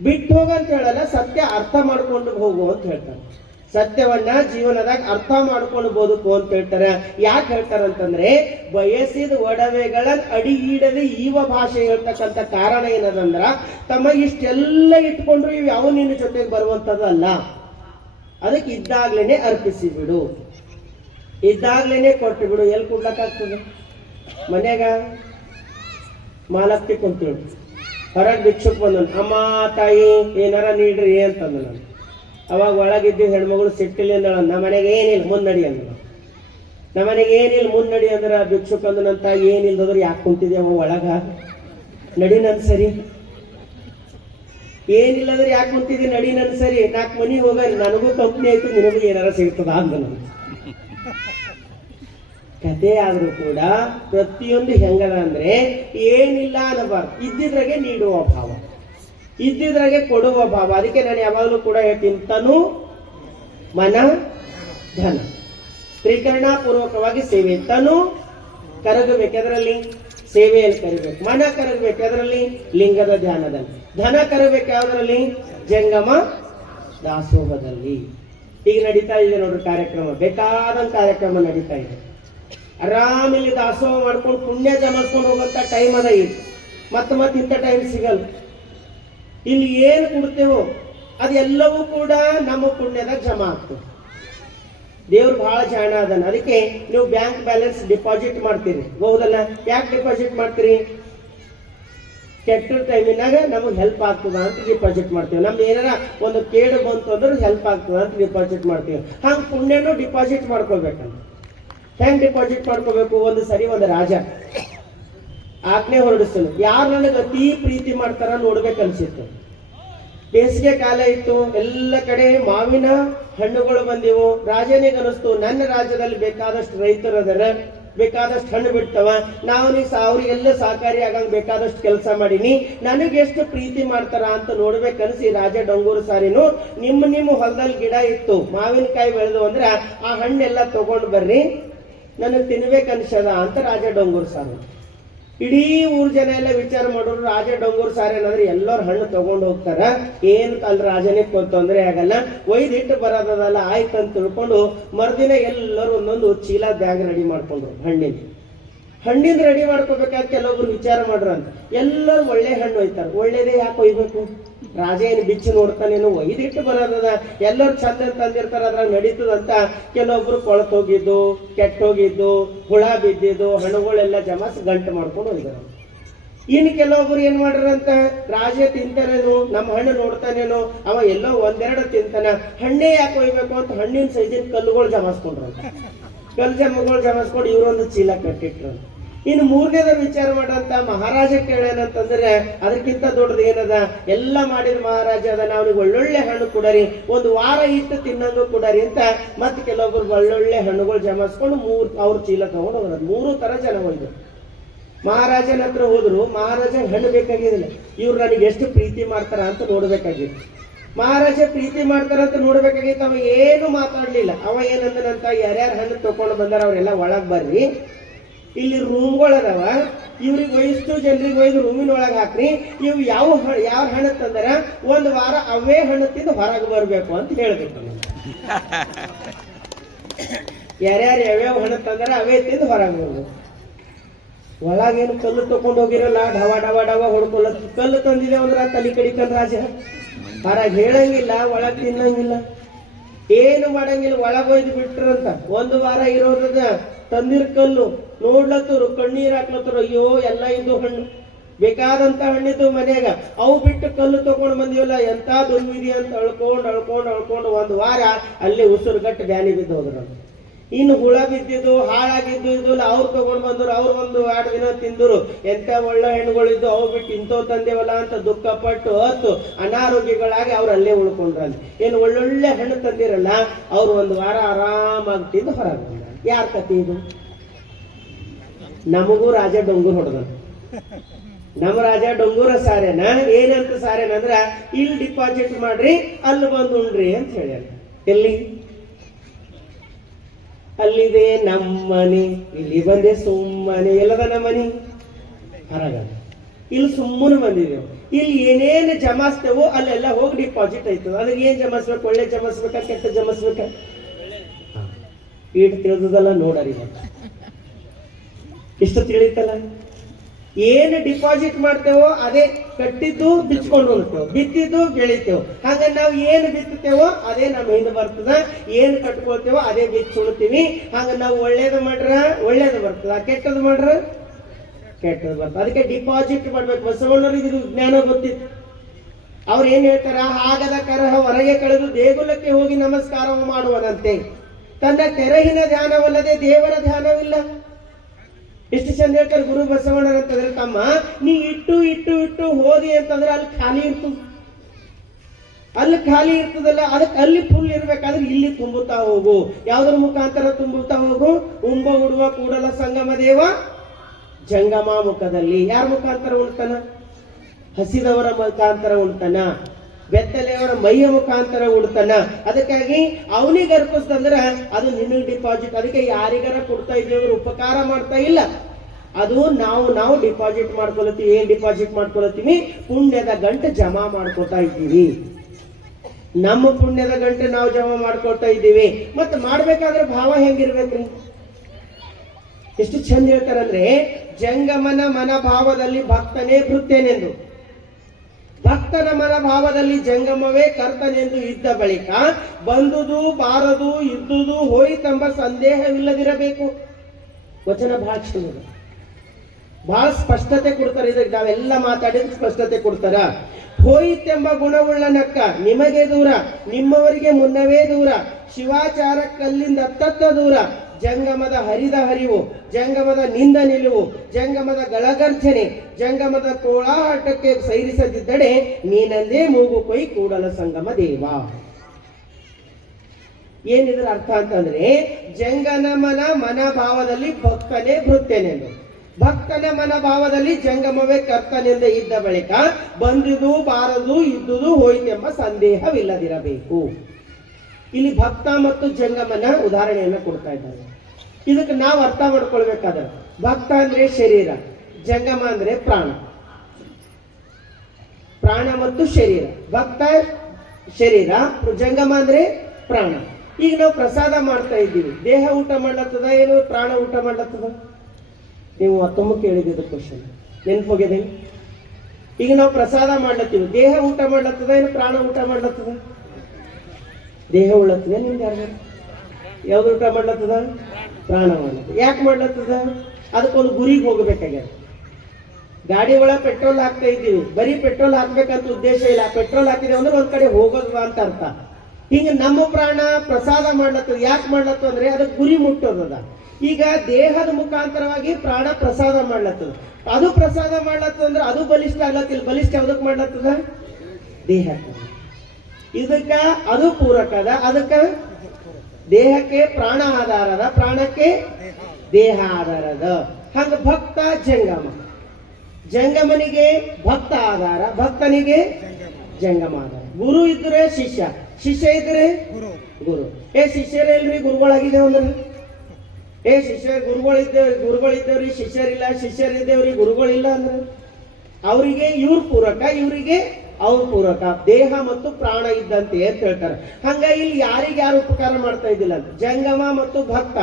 ಬಿಟ್ಟು ಹೋಗಂತ ಹೇಳಲ್ಲ, ಸತ್ಯ ಅರ್ಥ ಮಾಡ್ಕೊಂಡು ಹೋಗು ಅಂತ ಹೇಳ್ತಾರೆ. ಸತ್ಯವನ್ನ ಜೀವನದಾಗ ಅರ್ಥ ಮಾಡ್ಕೊಂಡು ಬದುಕು ಅಂತ ಹೇಳ್ತಾರೆ. ಯಾಕೆ ಹೇಳ್ತಾರಂತಂದ್ರೆ ಬಯಸಿದ ಒಡವೆಗಳನ್ನ ಅಡಿ ಈಡದೆ ಈವ ಭಾಷೆ ಹೇಳ್ತಕ್ಕಂಥ ಕಾರಣ ಏನದಂದ್ರ ತಮ್ಮ ಇಷ್ಟೆಲ್ಲ ಇಟ್ಕೊಂಡ್ರು ಇವು ಯಾವ ನಿನ್ನ ಜೊತೆಗೆ ಬರುವಂತದ್ದಲ್ಲ. ಅದಕ್ಕೆ ಇದ್ದಾಗ್ಲೇನೆ ಅರ್ಪಿಸಿ ಬಿಡು, ಇದ್ದಾಗ್ಲೇನೆ ಕೊಟ್ಟು ಬಿಡು. ಎಲ್ಲಿ ಕೊಡ್ಲಕ್ಕಾಗ್ತದೆ? ಮನ್ಯಾಗ ಮಾಲಕ್ತಿ ಕುಂತಿಳು, ಹೊರಗೆ ಭಿಕ್ಷುಕ್ ಬಂದನು, ಅಮ್ಮ ತಾಯಿ ಏನಾರ ನೀಡ್ರಿ ಅಂತಂದ. ನಾನು ಅವಾಗ ಒಳಗಿದ್ದ ಹೆಣ್ಮಗಳು ಸಿಟ್ಟಿಲ್ಲ ಅಂದಳ, ನಮ್ಮನೆಗೆ ಏನಿಲ್ಲ ಮುನ್ನಡಿ ಅಂದ. ನಮ್ಮನೆಗೆ ಏನಿಲ್ಲ ಮುನ್ನಡಿ ಅಂದ್ರೆ ಭಿಕ್ಷುಕ್ ಅಂದ ನನ್ನ ತಾಯಿ ಏನಿಲ್ಲದ್ರೆ ಯಾಕೆ ಕುಂತಿದ್ಯಾವ ಒಳಗ ನಡಿ ನನ್ ಸರಿ, ಏನಿಲ್ಲದ್ರೆ ಯಾಕೆ ಕುಂತಿದ್ದಿ ನಡಿ ನನ್ ಸರಿ, 4 ಮನಿಗೆ ಹೋಗ, ನನಗೂ ಕಂಪ್ನಿ ಆಯ್ತು ನಿನಗೂ ಏನಾರ ಸಿಗ್ತದ ಅಂದ. ನಾನು ಕತೆ ಆದ್ರೂ ಕೂಡ ಪ್ರತಿಯೊಂದು ಹೆಂಗದ ಅಂದ್ರೆ ಏನಿಲ್ಲ ಅನ್ನಬಾರ್ದು, ಇದ್ದಿದ್ರಾಗೆ ನೀಡುವ ಭಾವ, ಇದ್ದಿದ್ರಾಗೆ ಕೊಡುವ ಭಾವ. ಅದಕ್ಕೆ ನಾನು ಯಾವಾಗಲೂ ಕೂಡ ಹೇಳ್ತೀನಿ, ತನು ಮನ ಧನ ತ್ರಿಕರಣ ಪೂರ್ವಕವಾಗಿ ಸೇವೆ. ತನು ಕರಗಬೇಕು, ಎದರಲ್ಲಿ? ಸೇವೆಯಲ್ಲಿ ಕರಗಬೇಕು. ಮನ ಕರಗಬೇಕು, ಎದರಲ್ಲಿ? ಲಿಂಗದ ಧ್ಯಾನದಲ್ಲಿ. ಧನ ಕರಗಬೇಕು ಯಾವ್ದ್ರಲ್ಲಿ? ಜಂಗಮ ದಾಸೋಹದಲ್ಲಿ. ಈಗ ನಡೀತಾ ಇದೆ ನೋಡ್ರಿ ಕಾರ್ಯಕ್ರಮ, ಬೇಕಾದಂತ ಕಾರ್ಯಕ್ರಮ ನಡೀತಾ ಇದೆ. ಆರಾಮಿಲ್ಲಿ ದಾಸೋಹ ಮಾಡ್ಕೊಂಡು ಪುಣ್ಯ ಜಮಿಸ್ಕೊಂಡು ಹೋಗಂತ ಟೈಮ್ ಅದ. ಈಗ ಮತ್ತೆ ಇಂಥ ಟೈಮ್ ಸಿಗಲ್ಲ. ಇಲ್ಲಿ ಏನು ಕೊಡ್ತೇವೋ ಅದೆಲ್ಲವೂ ಕೂಡ ನಮ್ಮ ಪುಣ್ಯದಾಗ ಜಮಾ ಆಗ್ತದೆ. ದೇವ್ರು ಬಹಳ ಜಾಣ ಅದನ್ನ. ಅದಕ್ಕೆ ನೀವು ಬ್ಯಾಂಕ್ ಬ್ಯಾಲೆನ್ಸ್ ಡಿಪಾಸಿಟ್ ಮಾಡ್ತೀರಿ, ಹೌದಲ್ಲ? ಯಾಕೆ ಡಿಪಾಸಿಟ್ ಮಾಡ್ತೀರಿ? ಕೆಟ್ಟ ಟೈಮಿನಾಗ ನಮಗೆ ಹೆಲ್ಪ್ ಆಗ್ತದ ಅಂತ ಡಿಪಾಸಿಟ್ ಮಾಡ್ತೀವಿ. ನಮ್ದು ಏನಾರ ಒಂದು ಕೇಡು ಬಂತು ಅಂದ್ರೆ ಹೆಲ್ಪ್ ಆಗ್ತದ ಅಂತ ಡಿಪಾಸಿಟ್ ಮಾಡ್ತೀವಿ. ಹಂಗೆ ಪುಣ್ಯನೂ ಡಿಪಾಸಿಟ್ ಮಾಡ್ಕೋಬೇಕಂತ. ಹೆಂಗ್ ಡಿಪಾಸಿಟ್ ಮಾಡ್ಕೋಬೇಕು? ಒಂದು ಸರಿ ಒಂದು ರಾಜ ಆಜ್ಞೆ ಹೊರಡಿಸ್ತನು, ಯಾರು ನನಗೆ ಅತಿ ಪ್ರೀತಿ ಮಾಡ್ತಾರ ನೋಡ್ಬೇಕನ್ಸಿತ್ತು. ಬೇಸಿಗೆ ಕಾಲ ಇತ್ತು, ಎಲ್ಲ ಕಡೆ ಮಾವಿನ ಹಣ್ಣುಗಳು ಬಂದಿವು. ರಾಜನಿಗೆ ಅನಿಸ್ತು, ನನ್ನ ರಾಜ್ಯದಲ್ಲಿ ಬೇಕಾದಷ್ಟು ರೈತರು ಅದರ, ಬೇಕಾದಷ್ಟು ಹಣ್ಣು ಬಿಡ್ತವ, ಅವ್ರಿಗೆಲ್ಲ ಸಹಕಾರಿ ಆಗಂಗ್ ಬೇಕಾದಷ್ಟು ಕೆಲಸ ಮಾಡೀನಿ, ನನಗೆ ಎಷ್ಟು ಪ್ರೀತಿ ಮಾಡ್ತಾರ ಅಂತ ನೋಡ್ಬೇಕನ್ಸಿ ರಾಜ ಡೊಂಗೂರು ಸಾರಿನು ನಿಮ್ಮ ಹೊಲದಲ್ಲಿ ಗಿಡ ಇತ್ತು, ಮಾವಿನಕಾಯಿ ಬೆಳೆದು ಅಂದ್ರೆ ಆ ಹಣ್ಣೆಲ್ಲ ತಗೊಂಡು ಬರ್ರಿ, ನನಗೆ ತಿನ್ಬೇಕನ್ಸದ ಅಂತ ರಾಜ ಡೊಂಗೂರು ಸಾರು. ಇಡೀ ಊರ್ ಜನ ಎಲ್ಲ ವಿಚಾರ ಮಾಡೋರು, ರಾಜ ಡೊಂಗೂರು ಸಾರಿ ಏನಂದ್ರೆ ಎಲ್ಲರೂ ಹಣ್ಣು ತಗೊಂಡು ಹೋಗ್ತಾರ, ಏನು ಅಲ್ಲಿ ರಾಜನೇ ತೊಂದರೆ ಆಗಲ್ಲ, ಒಯ್ದಿಟ್ಟು ಬರೋದಲ್ಲ ಆಯ್ತಂತ ತಿಳ್ಕೊಂಡು ಮರುದಿನ ಎಲ್ಲರೂ ಒಂದೊಂದು ಚೀಲ ಬ್ಯಾಗ್ ರೆಡಿ ಮಾಡ್ಕೊಂಡ್ರು. ಹಣ್ಣಿಂದ ರೆಡಿ ಮಾಡ್ಕೋಬೇಕಾದ್ರೆ ಕೆಲವೊಬ್ರು ವಿಚಾರ ಮಾಡ್ರಂತ, ಎಲ್ಲರೂ ಒಳ್ಳೆ ಹಣ್ಣು ಒಯ್ತಾರ. ಒಳ್ಳೇದೇ ಯಾಕೆ ಒಯ್ಬೇಕು? ರಾಜ ಏನು ಬಿಚ್ಚಿ ನೋಡ್ತಾನೇನು, ಒಯ್ದಿಟ್ಟು ಬರೋದದ, ಎಲ್ಲರೂ ಚಂದ ತಂದಿರ್ತಾರ, ಅದ್ರಾಗ ನಡೀತದಂತ ಕೆಲವೊಬ್ರು ಕೊಳತೋಗಿದ್ದು, ಕೆಟ್ಟೋಗಿದ್ದು, ಹುಳ ಬಿದ್ದಿದ್ದು ಹಣ್ಣುಗಳೆಲ್ಲ ಜಮಾಸ್ ಗಂಟು ಮಾಡ್ಕೊಂಡು ಹೋಗಿದಾರ. ಇನ್ನು ಕೆಲವೊಬ್ರು ಏನ್ ಮಾಡ್ರಂತ, ರಾಜ ತಿಂತಾನೇನು, ನಮ್ಮ ಹಣ್ಣು ನೋಡ್ತಾನೇನೋ, ಅವ ಎಲ್ಲೋ ಒಂದೆರಡು ತಿಂತಾನ, ಹಣ್ಣೇ ಯಾಕೆ ಒಯ್ಬೇಕು ಅಂತ ಹಣ್ಣಿನ ಸೈಜಿನ ಕಲ್ಲುಗಳು ಜಮಾಸ್ಕೊಂಡ್ರಂತ. ಕಲ್ಲು ಜಮಾಸ್ಕೊಂಡು ಇವರೊಂದು ಚೀಲ ಕಟ್ಟಿಟ್ರು. ಇನ್ನು ಮೂರನೇದ ವಿಚಾರ ಮಾಡಂತ ಮಹಾರಾಜ ಕೇಳೇನಂತಂದ್ರೆ, ಅದಕ್ಕಿಂತ ದೊಡ್ಡದು ಏನದ, ಎಲ್ಲ ಮಾಡಿದ ಮಹಾರಾಜ ಅದ, ಅವ್ನಿಗೆ ಒಳ್ಳೊಳ್ಳೆ ಹಣ್ಣು ಕೊಡರಿ, ಒಂದು ವಾರ ಇಟ್ಟು ತಿನ್ನಂಗೂ ಕೊಡರಿ ಅಂತ ಮತ್ತೆ ಕೆಲವೊಬ್ರು ಒಳ್ಳೊಳ್ಳೆ ಹಣ್ಣುಗಳು ಜಮಾಸ್ಕೊಂಡು ಅವ್ರ ಚೀಲ ತಗೊಂಡು ಹೋಗೋದು. 3 ತರ ಜನ ಹೋಯ್ತು. ಮಹಾರಾಜನ ಹತ್ರ ಹೋದ್ರು, ಮಹಾರಾಜ ಹಣ್ಣು ಬೇಕಾಗಿದ್ದಿಲ್ಲ, ಇವ್ರು ನನಗೆ ಎಷ್ಟು ಪ್ರೀತಿ ಮಾಡ್ತಾರ ಅಂತ ನೋಡ್ಬೇಕಾಗಿತ್ತು. ಮಹಾರಾಜ ಪ್ರೀತಿ ಮಾಡ್ತಾರಂತ ನೋಡ್ಬೇಕಾಗಿತ್ತು. ಅವ ಏನು ಮಾತಾಡ್ಲಿಲ್ಲ. ಅವ ಏನಂದನಂತ, ಯಾರ್ಯಾರು ಹಣ್ಣು ತಗೊಂಡು ಬಂದಾರ ಅವರೆಲ್ಲ ಒಳಗ್ ಬರ್ರಿ, ಇಲ್ಲಿ ರೂಮ್ಗಳದಾವ, ಇವ್ರಿಗೆ ವಯಸ್ಸು ಜನರಿಗೆ ಒಯ್ದು ರೂಮಿನ ಒಳಗೆ ಹಾಕ್ರಿ, ಇವು ಯಾವ ಹಣ್ಣು ತಂದಾರ ಒಂದು ವಾರ ಅವೇ ಹಣ್ಣು ತಿಂದು ಹೊರಗೆ ಬರ್ಬೇಕು ಅಂತ ಹೇಳ್ಬೇಕು. ಯಾರ್ಯಾರು ಯಾವ್ಯಾವ ಹಣ್ಣು ತಂದಾರ ಅವೇ ತಿಂದು ಹೊರಗೆ ಬರ್ಬೇಕು. ಒಳಗೇನು ಕಲ್ಲು ತಗೊಂಡು ಹೋಗಿರಲ್ಲ, ಡವ ಡವ ಡವ ಹೊಡ್ಕೊಲ್ಲ. ಕಲ್ಲು ತಂದಿದೆ ಅಂದ್ರೆ ತಲೆ ಕಡಿಕಂದ್ ರಾಜ ಹೊರಗೆ ಹೇಳಂಗಿಲ್ಲ, ಒಳಗೆ ತಿನ್ನಂಗಿಲ್ಲ, ಏನು ಮಾಡಂಗಿಲ್ಲ, ಒಳಗೊಯ್ದು ಬಿಟ್ರಂತ. ಒಂದು ವಾರ ಇರೋದ ತಂದಿರ್ ಕಲ್ಲು ನೋಡ್ಲತ್ತರು, ಕಣ್ಣೀರ್ ಹಾಕ್ಲತ್ತರು, ಅಯ್ಯೋ ಎಲ್ಲ ಇದು ಹಣ್ಣು, ಬೇಕಾದಂತ ಹಣ್ಣಿದ್ದು ಮನ್ಯಾಗ, ಅವು ಬಿಟ್ಟು ಕಲ್ಲು ತಗೊಂಡು ಬಂದಿವಲ್ಲ, ಎಂತ ದುರ್ವಿಧಿ ಅಂತ ಅಳ್ಕೊಂಡು ಒಂದು ವಾರ ಅಲ್ಲೇ ಉಸಿರುಗಟ್ಟು ಬ್ಯಾನಿ ಬಿದ್ದು ಹೋದ್ರು. ಇನ್ನು ಹುಳ ಬಿದ್ದಿದ್ದು ಹಾಳಾಗಿದ್ದು ಇದ್ದು ಅವ್ರು ತಗೊಂಡು ಬಂದ್ರು, ಅವ್ರು ಒಂದು 2 ದಿನ ತಿಂದ್ರು, ಎಂತ ಒಳ್ಳೆ ಹಣ್ಣುಗಳಿದ್ದು ಅವು ಬಿಟ್ಟು ಇಂಥವು ತಂದೇವಲ್ಲ ಅಂತ ದುಃಖಪಟ್ಟು ಅನಾರೋಗ್ಯಗಳಾಗಿ ಅವ್ರು ಅಲ್ಲೇ ಉಳ್ಕೊಂಡ್ರಲ್ಲಿ. ಏನು ಒಳ್ಳೊಳ್ಳೆ ಹಣ್ಣು ತಂದಿರಲ್ಲ, ಅವ್ರು ಒಂದು ವಾರ ಆರಾಮಾಗಿ ತಿಂದು ಹೊರಗೆ ಬಂದ. ಯಾರ ಕತೆ ಇದು? ನಮಗೂ ರಾಜ ಡೊಂಗೂರ್ ಹೊಡೆದ. ನಮ್ಮ ರಾಜ ಡೊಂಗೂರ ಸಾರೇನ ಏನಂತ ಸಾರೇನಂದ್ರ, ಇಲ್ಲಿ ಡಿಪಾಸಿಟ್ ಮಾಡ್ರಿ, ಅಲ್ಲಿ ಬಂದು ಉಣ್ರಿ ಅಂತ ಹೇಳ್ಯಾರ. ಎಲ್ಲಿ? ಅಲ್ಲಿದೆ ನಮ್ಮನೆ, ಇಲ್ಲಿ ಬಂದೆ ಸುಮ್ಮನೆ. ಎಲ್ಲದ ನಮ್ಮನೆ? ಹೊರಗ. ಇಲ್ಲಿ ಸುಮ್ಮನೆ ಬಂದಿದ್ದೇವೆ. ಇಲ್ಲಿ ಏನೇನು ಜಮಾಸ್ತೇವೋ ಅಲ್ಲೆಲ್ಲ ಹೋಗಿ ಡಿಪಾಸಿಟ್ ಆಯ್ತದ. ಅದಕ್ಕೆ ಏನ್ ಜಮಾಸ್ಬೇಕು? ಒಳ್ಳೆ ಜಮಾಸ್ಬೇಕಾ ಕೆಟ್ಟ ಜಮಾಸ್ಬೇಕಾ? ಈಟ್ ತಿಳಿದಲ್ಲ ನೋಡರಿ, ಇಷ್ಟು ತಿಳಿತಲ್ಲ. ಏನು ಡಿಪಾಸಿಟ್ ಮಾಡ್ತೇವೋ ಅದೇ ಕಟ್ಟಿದ್ದು ಬಿಚ್ಕೊಂಡು ಹೋಗ್ತೇವೆ, ಬಿತ್ತಿದ್ದು ಬೆಳಿತೇವೆ. ಹಂಗ ನಾವು ಏನು ಬಿತ್ತೇವೋ ಅದೇ ನಮ್ಮ ಹಿಂದೆ ಬರ್ತದ, ಏನು ಕಟ್ಕೊಳ್ತೇವೋ ಅದೇ ಬಿಚ್ಚಿ ಉಣ್ತೀವಿ. ಹಂಗ ನಾವು ಒಳ್ಳೇದು ಮಾಡ್ರ ಒಳ್ಳೇದು ಬರ್ತದ, ಕೆಟ್ಟದ್ದು ಮಾಡ್ರ ಕೆಟ್ಟದ್ದು ಬರ್ತದೆ. ಅದಕ್ಕೆ ಡಿಪಾಸಿಟ್ ಮಾಡ್ಬೇಕು. ಬಸವಣ್ಣವ್ರಿಗೆ ಇದು ಜ್ಞಾನ ಗೊತ್ತಿತ್ತು. ಅವ್ರು ಏನ್ ಹೇಳ್ತಾರ? ಹಾಗದ ಕರಹ ಹೊರಗೆ ಕಳೆದು ದೇಗುಲಕ್ಕೆ ಹೋಗಿ ನಮಸ್ಕಾರ ಮಾಡುವನಂತೆ, ತನ್ನ ಕೆರಹಿನ ಧ್ಯಾನವಲ್ಲದೆ ದೇವರ ಧ್ಯಾನವಿಲ್ಲ. ಎಷ್ಟು ಚಂದ ಹೇಳ್ತಾರೆ ಗುರು ಬಸವಣ್ಣನ ಅಂತಂದ್ರೆ, ತಮ್ಮ ನೀ ಇಟ್ಟು ಇಟ್ಟು ಇಟ್ಟು ಹೋದಿ ಅಂತಂದ್ರೆ ಅಲ್ಲಿ ಖಾಲಿ ಇರ್ತದ, ಅಲ್ಲಿ ಖಾಲಿ ಇರ್ತದಲ್ಲ, ಅದಕ್ಕೆ ಅಲ್ಲಿ ಫುಲ್ ಇರ್ಬೇಕಾದ್ರೆ ಇಲ್ಲಿ ತುಂಬುತ್ತಾ ಹೋಗು. ಯಾವ್ದ್ರ ಮುಖಾಂತರ ತುಂಬುತ್ತಾ ಹೋಗು? ಉಂಬ ಉಡುವ ಕೂಡಲ ಸಂಗಮ ದೇವ ಜಂಗಮ ಮುಖದಲ್ಲಿ. ಯಾರ ಮುಖಾಂತರ ಉಣ್ತಾನ? ಹಸಿದವರ ಮುಖಾಂತರ ಉಣ್ತಾನ, ಬೆತ್ತಲೆಯವರ ಮೈಯ ಮುಖಾಂತರ ಉಡ್ತಾನ. ಅದಕ್ಕಾಗಿ ಅವನಿಗೆ ಅರ್ಪಿಸ್ತಂದ್ರ ಅದು ನಿನಗೆ ಡಿಪಾಸಿಟ್. ಅದಕ್ಕೆ ಯಾರಿಗಾರ ಕೊಡ್ತಾ ಇದ್ದೇವ್ರು ಉಪಕಾರ ಮಾಡ್ತಾ ಇಲ್ಲ, ಅದು ನಾವು ಡಿಪಾಸಿಟ್ ಮಾಡ್ಕೊಳತ್ತೀವಿ. ಏನ್ ಡಿಪಾಸಿಟ್ ಮಾಡ್ಕೊಳತ್ತೀವಿ? ಪುಣ್ಯದ ಗಂಟೆ ಜಮಾ ಮಾಡ್ಕೊತಾ ಇದ್ದೀವಿ. ನಮ್ಮ ಪುಣ್ಯದ ಗಂಟೆ ನಾವು ಜಮಾ ಮಾಡ್ಕೊಳ್ತಾ ಇದ್ದೀವಿ. ಮತ್ತೆ ಮಾಡ್ಬೇಕಾದ್ರೆ ಭಾವ ಹೆಂಗಿರ್ಬೇಕ್ರಿ? ಎಷ್ಟು ಚಂದ ಹೇಳ್ತಾರಂದ್ರೆ, ಜಂಗಮನ ಮನಭಾವದಲ್ಲಿ ಭಕ್ತನೇ ಭೃತ್ಯನೆಂದು, ಭಕ್ತನ ಮನಭಾವದಲ್ಲಿ ಜಂಗಮವೇ ಕರ್ತನೆಂದು ಇದ್ದ ಬಳಿಕ ಬಂದುದು ಬಾರದು ಇದ್ದುದು ಹೋಯಿತೆಂಬ ಸಂದೇಹವಿಲ್ಲದಿರಬೇಕು. ವಚನ ಬಹಳ ಚಂದ, ಬಹಳ ಸ್ಪಷ್ಟತೆ ಕೊಡ್ತಾರೆ. ಇದಕ್ಕೆ ನಾವೆಲ್ಲ ಮಾತಾಡಿದ ಸ್ಪಷ್ಟತೆ ಕೊಡ್ತಾರ. ಹೋಯಿತೆಂಬ ಗುಣವುಳ್ಳ ನಕ್ಕ ನಿಮಗೆ ದೂರ, ನಿಮ್ಮವರಿಗೆ ಮುನ್ನವೇ ದೂರ, ಶಿವಾಚಾರ ಕಲ್ಲಿಂದ ಅತ್ತತ್ತ ದೂರ. ಜಂಗಮದ ಹರಿದ ಹರಿವು, ಜಂಗಮದ ನಿಂದ ನಿಲುವು, ಜಂಗಮದ ಗಳಗರ್ಜನೆ, ಜಂಗಮದ ಕೋಳಾಟಕ್ಕೆ ಸೈರಿಸದಿದ್ದಡೆ ನೀನಂದೇ ಮೂಗು ಕೊಯ್ ಕೂಡಲ ಸಂಗಮ ದೇವ. ಏನಿದ್ರ ಅರ್ಥ ಅಂತಂದ್ರೆ, ಜಂಗಮನ ಮನಭಾವದಲ್ಲಿ ಭಕ್ತನೇ ಭೃತ್ಯನೆಂದು, ಭಕ್ತನ ಮನಭಾವದಲ್ಲಿ ಜಂಗಮವೇ ಕರ್ತನೆಂದು ಇದ್ದ ಬಳಿಕ ಬಂದುದು ಬಾರದು ಇದ್ದುದು ಹೋಯಿತೆಂಬ ಸಂದೇಹವಿಲ್ಲದಿರಬೇಕು. ಇಲ್ಲಿ ಭಕ್ತ ಮತ್ತು ಜಂಗಮನ ಉದಾಹರಣೆಯನ್ನ ಕೊಡ್ತಾ ಇದ್ದಾರೆ. ಇದಕ್ಕೆ ನಾವು ಅರ್ಥ ಮಾಡ್ಕೊಳ್ಬೇಕಾದ್ರೆ, ಭಕ್ತ ಅಂದ್ರೆ ಶರೀರ, ಜಂಗಮ ಅಂದ್ರೆ ಪ್ರಾಣ. ಪ್ರಾಣ ಮತ್ತು ಶರೀರ. ಭಕ್ತ ಶರೀರ, ಜಂಗಮ ಅಂದ್ರೆ ಪ್ರಾಣ. ಈಗ ನಾವು ಪ್ರಸಾದ ಮಾಡ್ತಾ ಇದ್ದೀವಿ, ದೇಹ ಊಟ ಮಾಡ್ಲತ್ತದ ಏನು ಪ್ರಾಣ ಊಟ ಮಾಡ್ಲತ್ತದ? ನೀವು ಮತ್ತೊಮ್ಮೆ ಕೇಳಿದ ಕ್ವಶನ್ ನೆನ್ಪೋಗಿದೆ. ಈಗ ನಾವು ಪ್ರಸಾದ ಮಾಡ್ಲತ್ತೀವಿ, ದೇಹ ಊಟ ಮಾಡ್ಲತ್ತದ ಏನು ಪ್ರಾಣ ಊಟ ಮಾಡ್ಲತ್ತದ? ದೇಹ ಉಳ್ಳತ್ತದ. ನಿಮ್ಗೆ ಯಾರು ಯಾವ್ದು ಊಟ ಮಾಡ್ಲತ್ತದ? ಪ್ರಾಣ ಮಾಡ್ಲತ್ತದ. ಯಾಕೆ ಮಾಡ್ಲತ್ತದ? ಅದಕ್ಕೊಂದು ಗುರಿಗೆ ಹೋಗ್ಬೇಕಾಗ್ಯದ. ಗಾಡಿ ಒಳಗೆ ಪೆಟ್ರೋಲ್ ಹಾಕ್ತಾ ಇದ್ದೀವಿ, ಬರೀ ಪೆಟ್ರೋಲ್ ಹಾಕ್ಬೇಕಂತ ಉದ್ದೇಶ ಇಲ್ಲ. ಪೆಟ್ರೋಲ್ ಹಾಕಿದೇವೆ ಅಂದ್ರೆ ಒಂದ್ ಕಡೆ ಹೋಗೋದು ಅಂತ ಅರ್ಥ. ಹಿಂಗ ನಮ್ಮ ಪ್ರಾಣ ಪ್ರಸಾದ ಮಾಡ್ಲತ್ತದ. ಯಾಕೆ ಮಾಡ್ಲತ್ತದ ಅಂದ್ರೆ ಅದಕ್ಕೆ ಗುರಿ ಮುಟ್ಟೋದದ. ಈಗ ದೇಹದ ಮುಖಾಂತರವಾಗಿ ಪ್ರಾಣ ಪ್ರಸಾದ ಮಾಡ್ಲತ್ತದ. ಅದು ಪ್ರಸಾದ ಮಾಡ್ಲತ್ತದ ಅಂದ್ರೆ ಅದು ಬಲಿಷ್ಠ ಆಗ್ಲತ್ತಿಲ್ಲ. ಬಲಿಷ್ಠ ಯಾವ್ದಕ್ ಮಾಡ್ಲತ್ತದ? ದೇಹಕ್ಕೆ. ಇದಕ್ಕ ಅದು ಪೂರಕದ. ಅದಕ್ಕ ದೇಹಕ್ಕೆ ಪ್ರಾಣ ಆಧಾರದ, ಪ್ರಾಣಕ್ಕೆ ದೇಹ ಆಧಾರದ. ಹಂಗ ಭಕ್ತ ಜಂಗಮ, ಜಂಗಮನಿಗೆ ಭಕ್ತ ಆಧಾರ, ಭಕ್ತನಿಗೆ ಜಂಗಮ ಆಧಾರ. ಗುರು ಇದ್ರೆ ಶಿಷ್ಯ, ಶಿಷ್ಯ ಇದ್ರೆ ಗುರು. ಶಿಷ್ಯರಲ್ರಿ ಗುರುಗಳಾಗಿದ್ದೇವೆ ಅಂದ್ರೆ, ಶಿಷ್ಯ ಗುರುಗಳಿದ್ದೇವ್ರಿ ಶಿಷ್ಯರಿಲ್ಲ, ಶಿಷ್ಯರಿದ್ದೇವ್ರಿ ಗುರುಗಳಿಲ್ಲ ಅಂದ್ರೆ ಅವರಿಗೆ ಇವ್ರ ಪೂರಕ, ಇವರಿಗೆ ಅವ್ರ ಪೂರಕ. ದೇಹ ಮತ್ತು ಪ್ರಾಣ ಇದ್ದಂತೆ ಅಂತ ಹೇಳ್ತಾರೆ. ಹಂಗ ಇಲ್ಲಿ ಯಾರು ಉಪಕಾರ ಮಾಡ್ತಾ ಇದ್ದಿಲ್ಲ ಅಂತ. ಜಂಗಮ ಮತ್ತು ಭಕ್ತ,